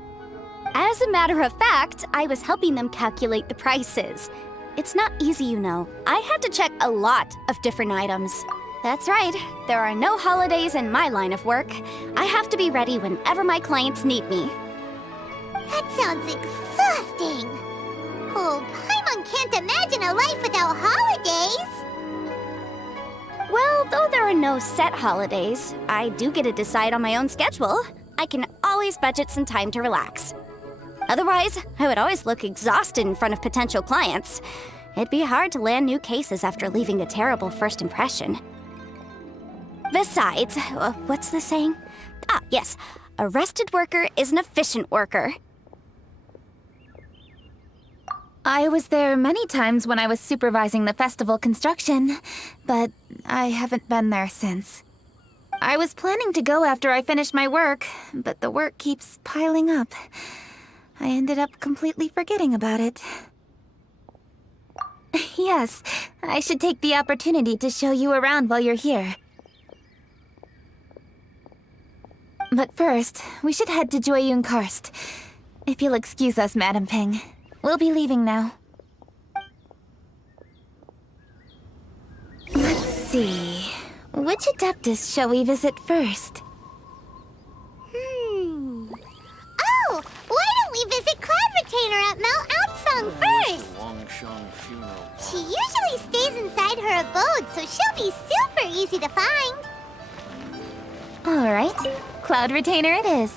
As a matter of fact, I was helping them calculate the prices. It's not easy, you know. I had to check a lot of different items. That's right. There are no holidays in my line of work. I have to be ready whenever my clients need me. That sounds exhausting. Oh, Paimon can't imagine a life without holidays. Well, though there are no set holidays, I do get to decide on my own schedule. I can always budget some time to relax. Otherwise, I would always look exhausted in front of potential clients. It'd be hard to land new cases after leaving a terrible first impression. Besides, what's the saying? Ah, yes. A rested worker is an efficient worker. I was there many times when I was supervising the festival construction, but I haven't been there since. I was planning to go after I finished my work, but the work keeps piling up. I ended up completely forgetting about it. Yes, I should take the opportunity to show you around while you're here. But first, we should head to Jueyun Karst. If you'll excuse us, Madam Ping. We'll be leaving now. Let's see. Which Adeptus shall we visit first? Oh, why don't we visit Cloud Retainer at Mount Atsung first? She usually stays inside her abode, so she'll be super easy to find. All right, Cloud Retainer it is.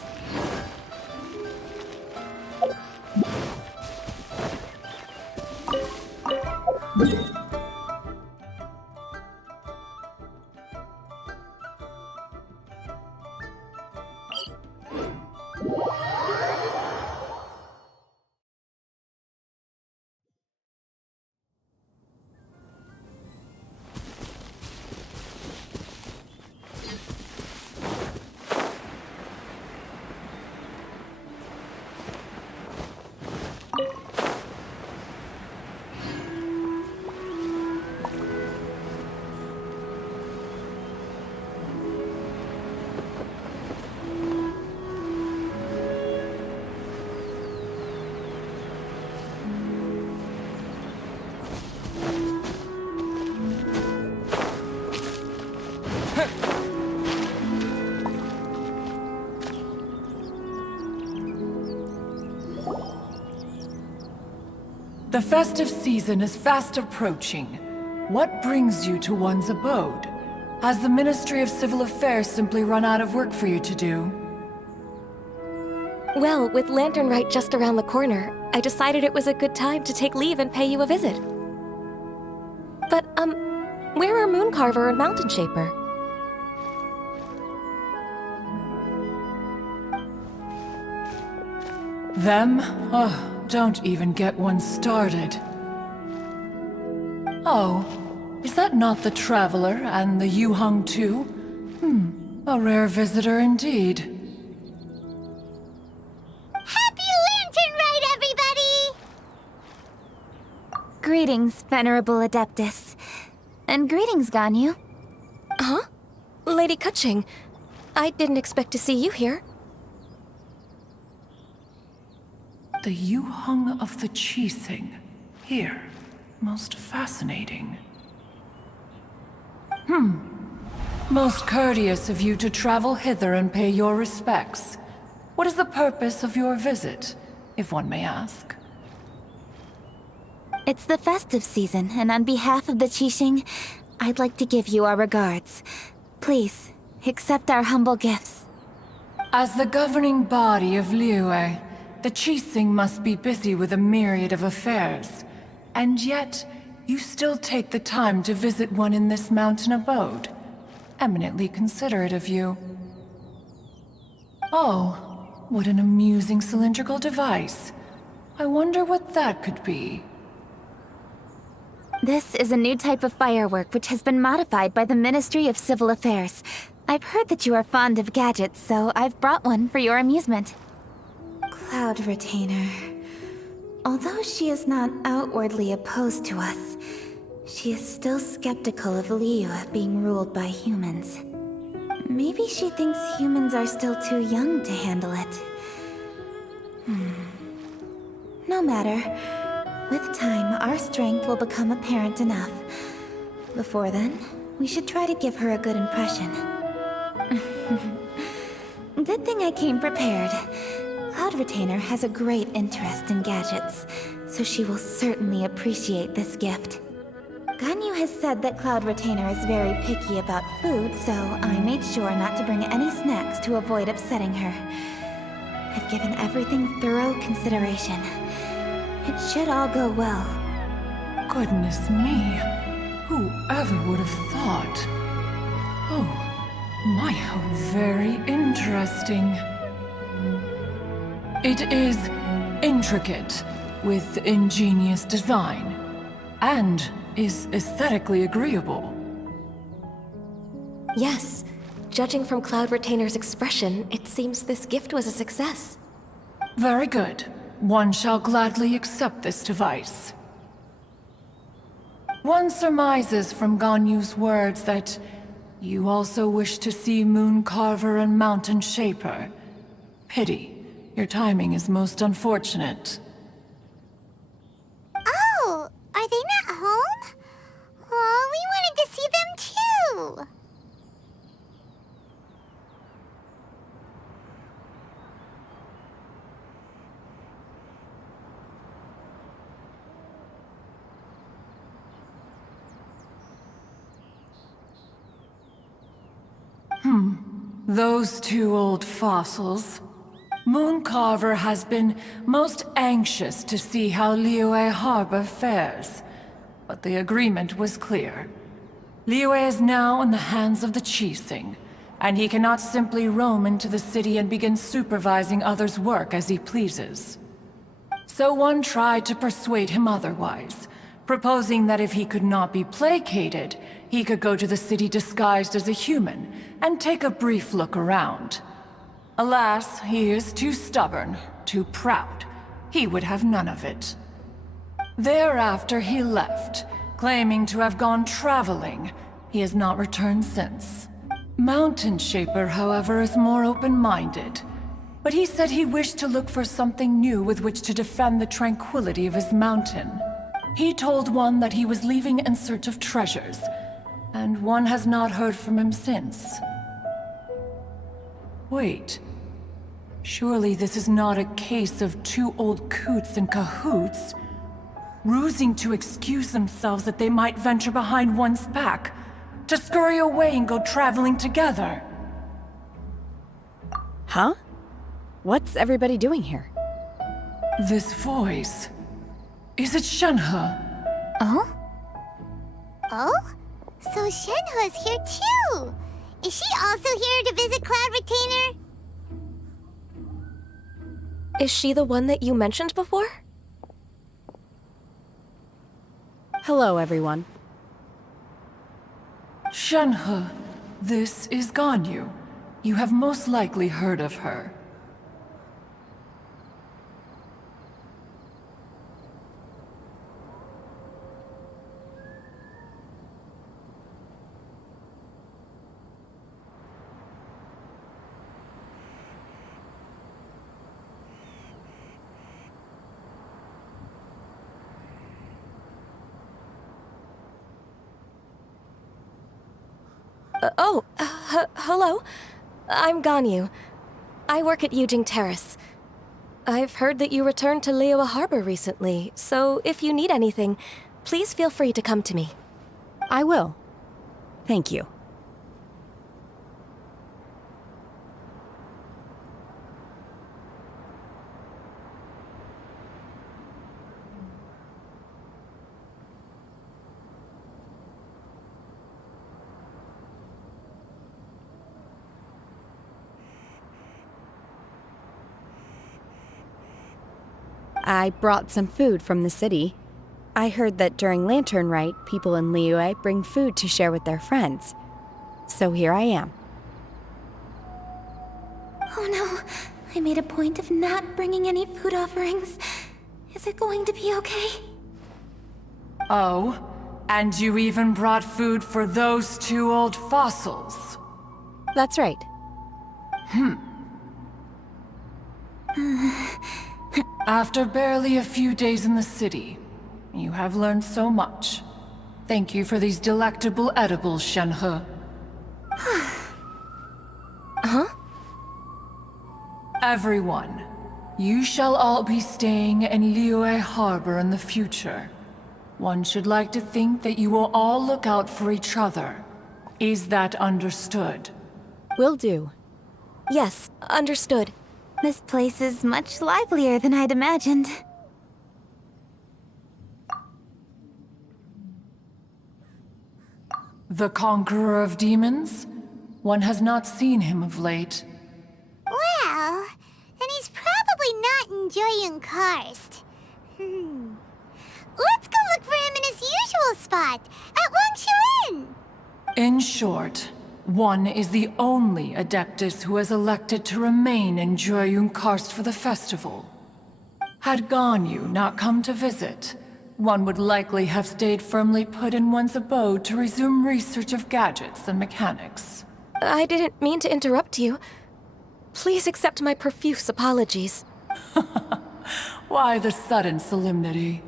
The festive season is fast approaching. What brings you to one's abode? Has the Ministry of Civil Affairs simply run out of work for you to do? Well, with Lantern Rite just around the corner, I decided it was a good time to take leave and pay you a visit. But, where are Mooncarver and Mountain Shaper? Them? Oh, don't even get one started. Oh, is that not the Traveler and the Yu-Hung too? A rare visitor indeed. Happy Lantern Rite, everybody! Greetings, Venerable Adeptus. And greetings, Ganyu. Huh? Lady Kuching, I didn't expect to see you here. The Yu-Hung of the Qixing. Here. Most fascinating. Most courteous of you to travel hither and pay your respects. What is the purpose of your visit, if one may ask? It's the festive season, and on behalf of the Qixing, I'd like to give you our regards. Please, accept our humble gifts. As the governing body of Liyue, the Qixing must be busy with a myriad of affairs. And yet, you still take the time to visit one in this mountain abode. Eminently considerate of you. Oh, what an amusing cylindrical device. I wonder what that could be. This is a new type of firework which has been modified by the Ministry of Civil Affairs. I've heard that you are fond of gadgets, so I've brought one for your amusement. Cloud Retainer. Although she is not outwardly opposed to us, she is still skeptical of Liyue being ruled by humans. Maybe she thinks humans are still too young to handle it. No matter. With time, our strength will become apparent enough. Before then, we should try to give her a good impression. Good thing I came prepared. Cloud Retainer has a great interest in gadgets, so she will certainly appreciate this gift. Ganyu has said that Cloud Retainer is very picky about food, so I made sure not to bring any snacks to avoid upsetting her. I've given everything thorough consideration. It should all go well. Goodness me. Whoever would have thought? Oh, my, how very interesting. It is intricate, with ingenious design, and is aesthetically agreeable. Yes. Judging from Cloud Retainer's expression, it seems this gift was a success. Very good. One shall gladly accept this device. One surmises from Ganyu's words that you also wish to see Mooncarver and Mountain Shaper. Pity. Your timing is most unfortunate. Oh, are they not home? Oh, we wanted to see them too! Those two old fossils. Mooncarver has been most anxious to see how Liyue Harbor fares. But the agreement was clear. Liyue is now in the hands of the Qixing, and he cannot simply roam into the city and begin supervising others' work as he pleases. So one tried to persuade him otherwise, proposing that if he could not be placated, he could go to the city disguised as a human and take a brief look around. Alas, he is too stubborn, too proud. He would have none of it. Thereafter he left, claiming to have gone traveling. He has not returned since. Mountain Shaper, however, is more open-minded. But he said he wished to look for something new with which to defend the tranquility of his mountain. He told one that he was leaving in search of treasures, and one has not heard from him since. Wait. Surely this is not a case of two old coots in cahoots. rusing to excuse themselves that they might venture behind one's back, to scurry away and go traveling together. Huh? What's everybody doing here? This voice... Is it Shenhe? Oh? Oh? So Shenhe's here too! Is she also here to visit Cloud Retainer? Is she the one that you mentioned before? Hello, everyone. Shenhe, this is Ganyu. You have most likely heard of her. Hello. I'm Ganyu. I work at Yujing Terrace. I've heard that you returned to Liyue Harbor recently, so if you need anything, please feel free to come to me. I will. Thank you. I brought some food from the city. I heard that during Lantern Rite, people in Liyue bring food to share with their friends. So here I am. Oh no, I made a point of not bringing any food offerings. Is it going to be okay? Oh, and you even brought food for those two old fossils. That's right. After barely a few days in the city, you have learned so much. Thank you for these delectable edibles, Shenhe. Huh? Everyone, you shall all be staying in Liyue Harbor in the future. One should like to think that you will all look out for each other. Is that understood? Will do. Yes, understood. This place is much livelier than I'd imagined. The Conqueror of Demons? One has not seen him of late. Well, then he's probably not enjoying Karst. Let's go look for him in his usual spot, at Wangshu Inn! In short, one is the only Adeptus who has elected to remain in Jueyun Karst for the festival. Had Ganyu not come to visit, one would likely have stayed firmly put in one's abode to resume research of gadgets and mechanics. I didn't mean to interrupt you. Please accept my profuse apologies. Why the sudden solemnity?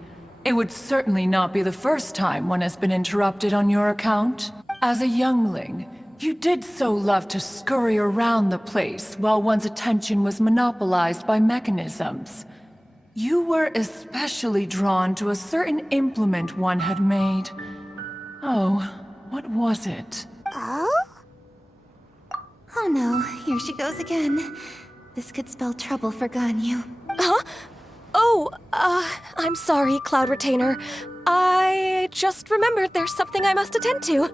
It would certainly not be the first time one has been interrupted on your account. As a youngling, you did so love to scurry around the place while one's attention was monopolized by mechanisms. You were especially drawn to a certain implement one had made. Oh, what was it? Oh? Oh no, here she goes again. This could spell trouble for Ganyu. Huh? Oh, I'm sorry, Cloud Retainer. I just remembered there's something I must attend to.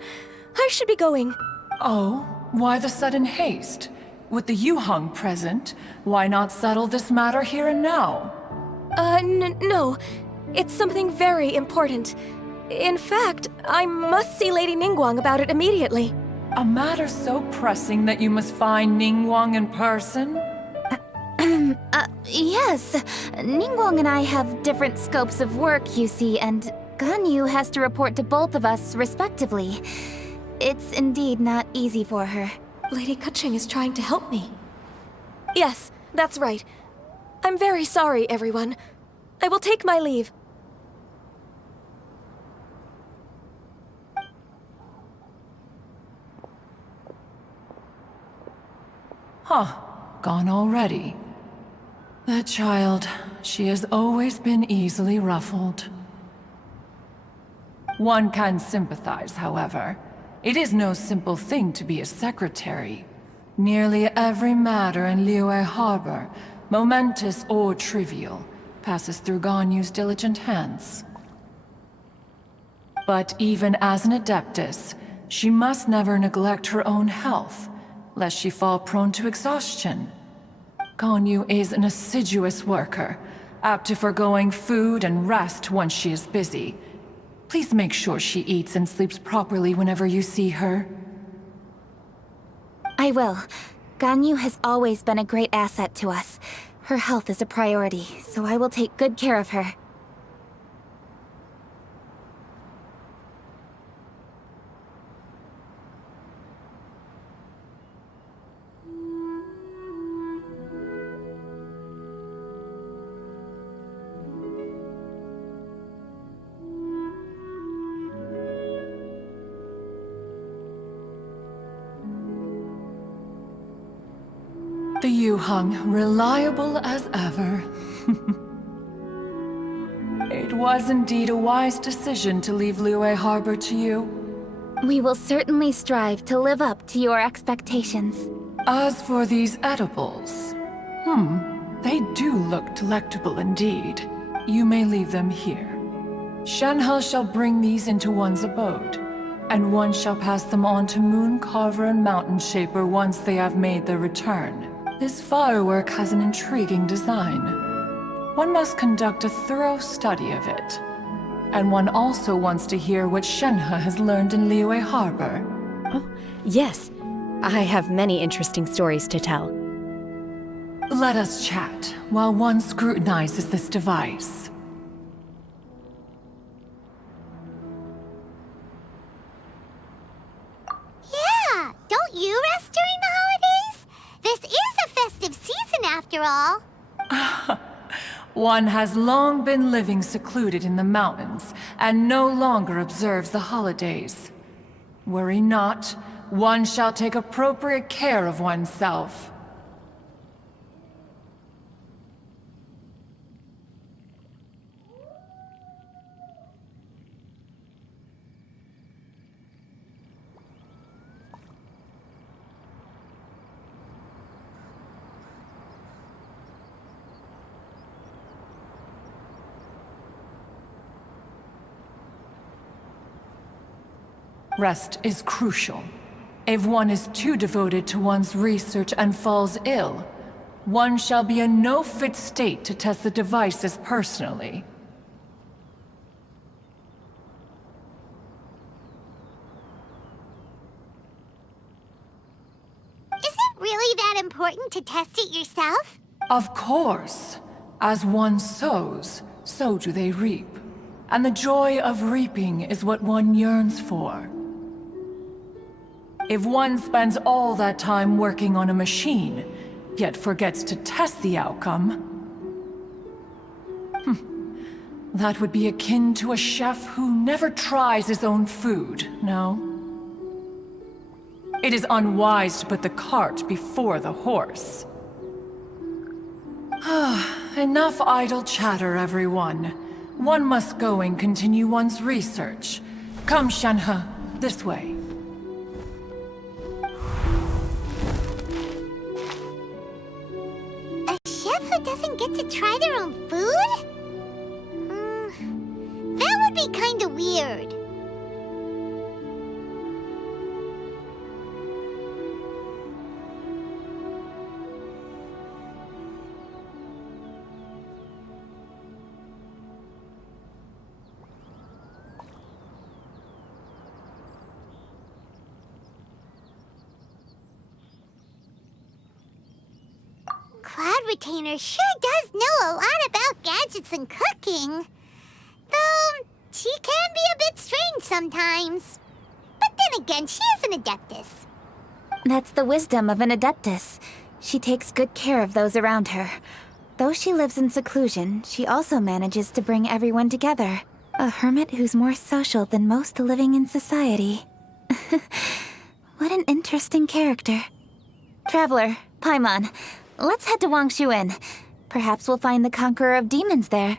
I should be going. Oh, why the sudden haste? With the Yuheng present, why not settle this matter here and now? No. It's something very important. In fact, I must see Lady Ningguang about it immediately. A matter so pressing that you must find Ningguang in person? Yes. Ningguang and I have different scopes of work, you see, and Ganyu has to report to both of us, respectively. It's indeed not easy for her. Lady Kuching is trying to help me. Yes, that's right. I'm very sorry, everyone. I will take my leave. Huh. Gone already. That child, she has always been easily ruffled. One can sympathize, however. It is no simple thing to be a secretary. Nearly every matter in Liyue Harbor, momentous or trivial, passes through Ganyu's diligent hands. But even as an adeptus, she must never neglect her own health, lest she fall prone to exhaustion. Ganyu is an assiduous worker, apt to foregoing food and rest once she is busy. Please make sure she eats and sleeps properly whenever you see her. I will. Ganyu has always been a great asset to us. Her health is a priority, so I will take good care of her. The Yuheng, reliable as ever. It was indeed a wise decision to leave Liyue Harbor to you. We will certainly strive to live up to your expectations. As for these edibles, they do look delectable indeed. You may leave them here. Shenhe shall bring these into one's abode, and one shall pass them on to Moon Carver and Mountain Shaper once they have made their return. This firework has an intriguing design. One must conduct a thorough study of it. And one also wants to hear what Shenhe has learned in Liyue Harbor. Oh, yes. I have many interesting stories to tell. Let us chat while one scrutinizes this device. Yeah, don't you rest during the holidays? This is a festive season after all. One has long been living secluded in the mountains and no longer observes the holidays. Worry not, one shall take appropriate care of oneself. Rest is crucial. If one is too devoted to one's research and falls ill, one shall be in no fit state to test the devices personally. Is it really that important to test it yourself? Of course. As one sows, so do they reap. And the joy of reaping is what one yearns for. If one spends all that time working on a machine, yet forgets to test the outcome, that would be akin to a chef who never tries his own food, no? It is unwise to put the cart before the horse. Enough idle chatter, everyone. One must go and continue one's research. Come, Shenhe, this way. A chef who doesn't get to try their own food? That would be kinda weird. Cloud Retainer sure does know a lot about gadgets and cooking. Though, she can be a bit strange sometimes. But then again, she is an adeptus. That's the wisdom of an adeptus. She takes good care of those around her. Though she lives in seclusion, she also manages to bring everyone together. A hermit who's more social than most living in society. What an interesting character. Traveler, Paimon, let's head to Wangshu Inn. Perhaps we'll find the Conqueror of Demons there.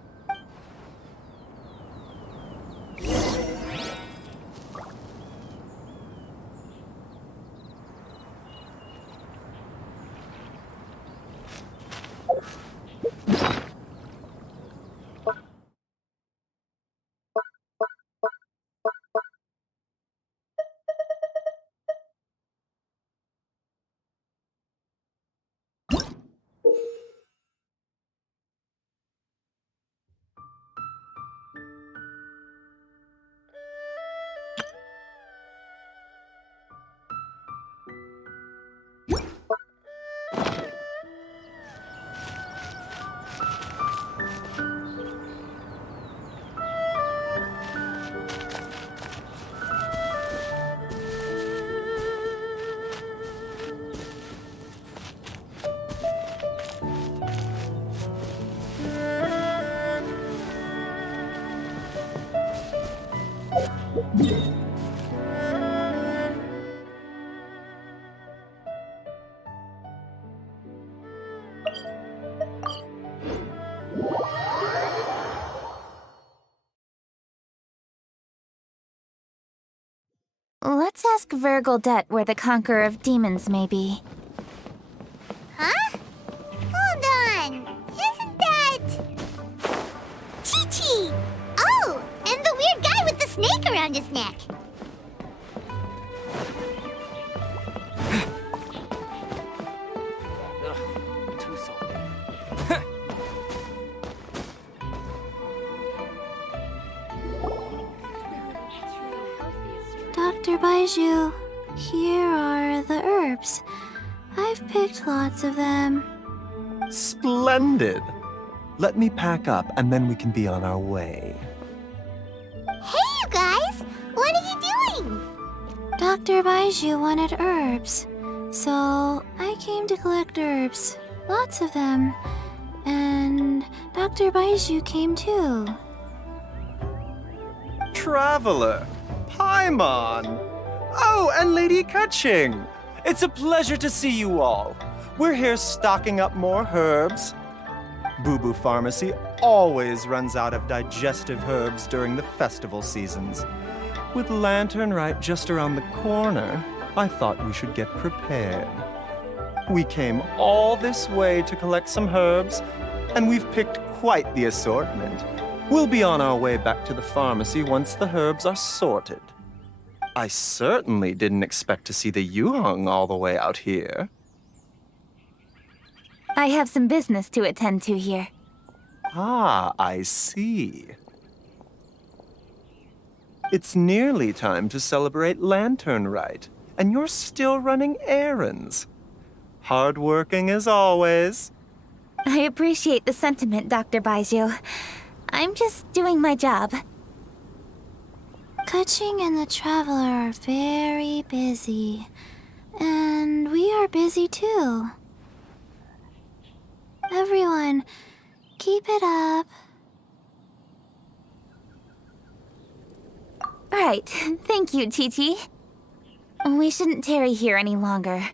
Let's ask Vergildet where the Conqueror of Demons may be. Huh? Hold on. Isn't that... Chi-Chi! Oh, and the weird guy with the snake around his neck. Too salty. Dr. Baiju, here are the herbs. I've picked lots of them. Splendid! Let me pack up and then we can be on our way. Hey, you guys! What are you doing? Dr. Baiju wanted herbs, so I came to collect herbs. Lots of them. And Dr. Baiju came too. Traveler! Paimon! Oh, and Lady Kaching! It's a pleasure to see you all. We're here stocking up more herbs. Boo Boo Pharmacy always runs out of digestive herbs during the festival seasons. With Lantern Rite just around the corner, I thought we should get prepared. We came all this way to collect some herbs, and we've picked quite the assortment. We'll be on our way back to the pharmacy once the herbs are sorted. I certainly didn't expect to see the Yuheng all the way out here. I have some business to attend to here. Ah, I see. It's nearly time to celebrate Lantern Rite, and you're still running errands. Hardworking as always. I appreciate the sentiment, Dr. Baiju. I'm just doing my job. Kaching and the Traveler are very busy. And we are busy too. Everyone, keep it up. Right. Thank you, Chi-Chi. We shouldn't tarry here any longer.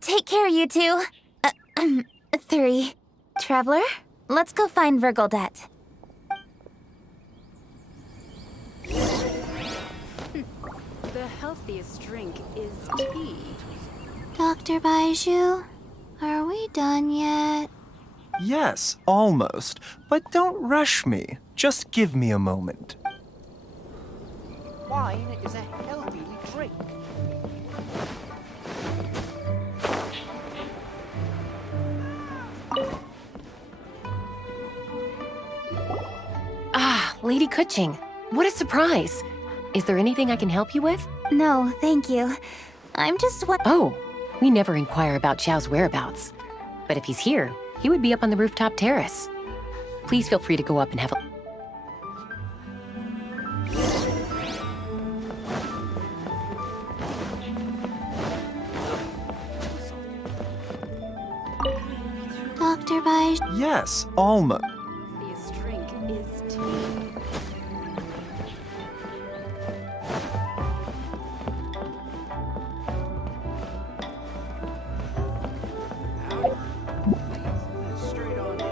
Take care, you two. 3. Traveler, let's go find Vergildet. The healthiest drink is tea. Dr. Baiju, are we done yet? Yes, almost. But don't rush me. Just give me a moment. Wine is a healthy drink. Ah, Lady Kuching. What a surprise. Is there anything I can help you with? No, thank you. I'm just Oh, we never inquire about Xiao's whereabouts. But if he's here, he would be up on the rooftop terrace. Please feel free to go up and have a... Dr. Baiju? Yes, almost. The healthiest drink is tea. Straight on in.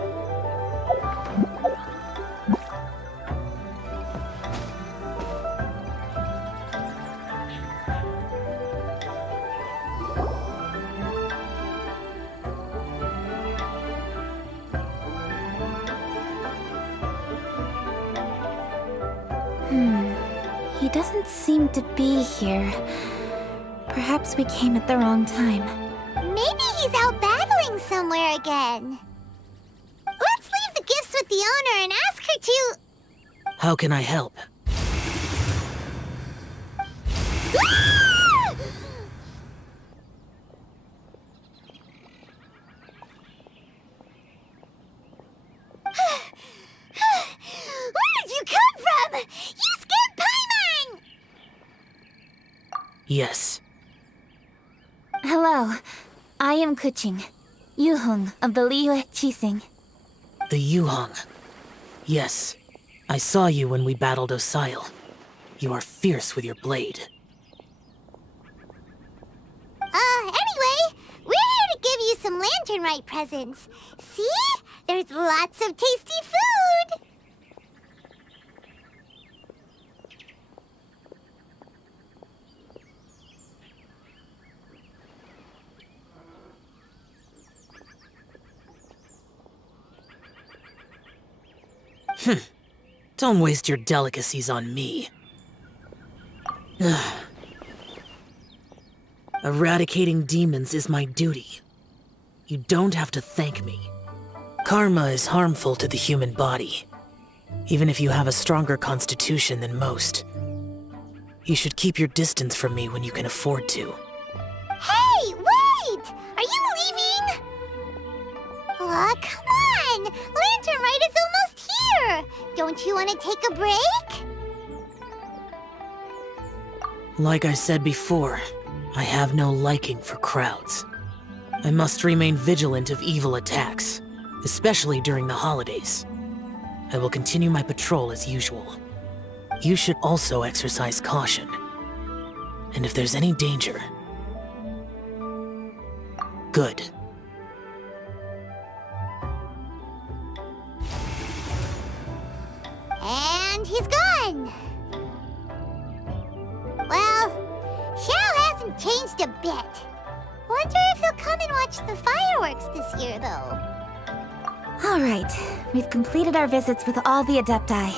doesn't seem to be here. Perhaps we came at the wrong time. Maybe he's out battling somewhere again. Let's leave the gifts with the owner and ask her to... How can I help? Where did you come from? You scared Paimon! Yes. Hello. I am Kuching, Yuhung of the Liyue Chising. The Yuhong. Yes. I saw you when we battled Osile. You are fierce with your blade. Anyway, we're here to give you some Lantern Rite presents. See? There's lots of tasty food! Don't waste your delicacies on me. Eradicating demons is my duty. You don't have to thank me. Karma is harmful to the human body, even if you have a stronger constitution than most. You should keep your distance from me when you can afford to. Hey, wait! Are you leaving? Aw, come on! Lantern Rite is almost here! Don't you want to take a break? Like I said before, I have no liking for crowds. I must remain vigilant of evil attacks, especially during the holidays. I will continue my patrol as usual. You should also exercise caution. And if there's any danger... Good. And he's gone! Well, Xiao hasn't changed a bit. Wonder if he'll come and watch the fireworks this year, though. Alright, we've completed our visits with all the Adepti.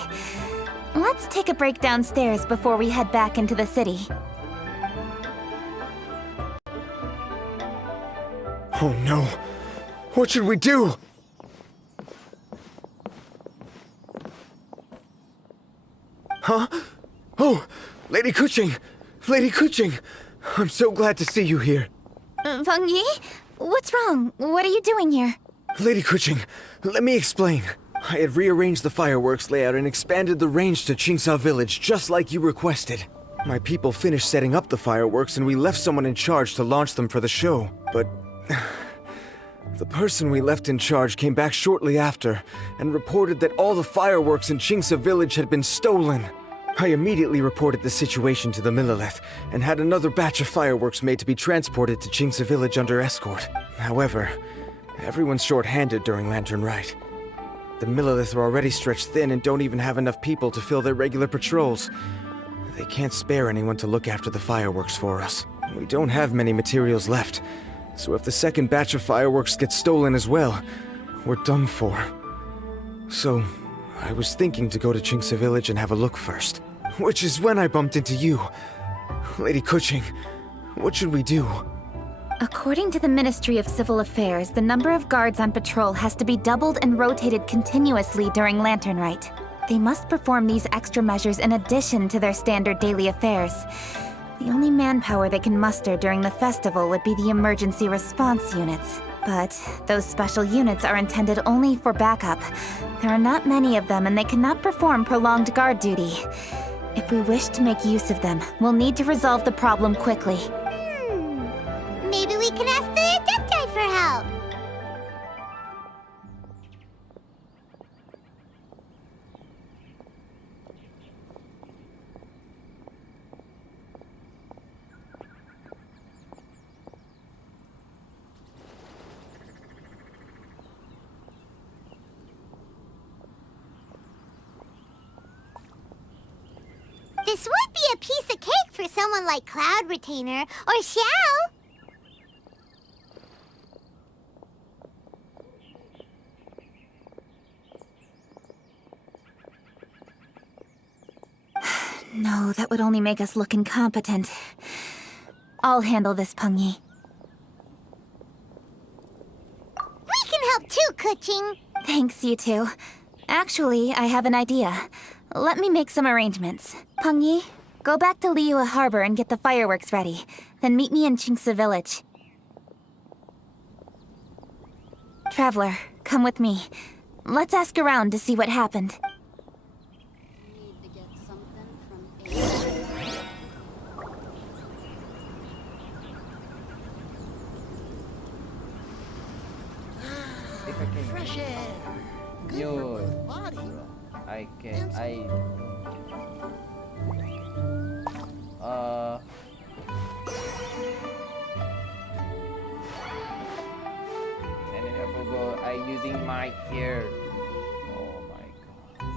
Let's take a break downstairs before we head back into the city. Oh no. What should we do? Huh? Oh, Lady Kuching! Lady Kuching! I'm so glad to see you here. Feng Yi? What's wrong? What are you doing here? Lady Kuching, let me explain. I had rearranged the fireworks layout and expanded the range to Qingsa Village just like you requested. My people finished setting up the fireworks and we left someone in charge to launch them for the show. But the person we left in charge came back shortly after and reported that all the fireworks in Qingsa Village had been stolen. I immediately reported the situation to the Millelith and had another batch of fireworks made to be transported to Qingsa Village under escort. However, everyone's short-handed during Lantern Rite. The Millelith are already stretched thin and don't even have enough people to fill their regular patrols. They can't spare anyone to look after the fireworks for us. We don't have many materials left, so if the second batch of fireworks gets stolen as well, we're done for. So, I was thinking to go to Qingsa Village and have a look first. Which is when I bumped into you. Lady Kuching, what should we do? According to the Ministry of Civil Affairs, the number of guards on patrol has to be doubled and rotated continuously during Lantern Rite. They must perform these extra measures in addition to their standard daily affairs. The only manpower they can muster during the festival would be the emergency response units. But those special units are intended only for backup. There are not many of them and they cannot perform prolonged guard duty. If we wish to make use of them, we'll need to resolve the problem quickly. Maybe we can ask the Adepti for help. This would be a piece of cake for someone like Cloud Retainer or Xiao. No, that would only make us look incompetent. I'll handle this, Pengyi. We can help too, Kuching. Thanks, you two. Actually, I have an idea. Let me make some arrangements. Pengyi, go back to Liyue Harbor and get the fireworks ready. Then meet me in Qingce Village. Traveler, come with me. Let's ask around to see what happened. Fresh air. Good Yo, for the body. I can and then I forgot I using mic here.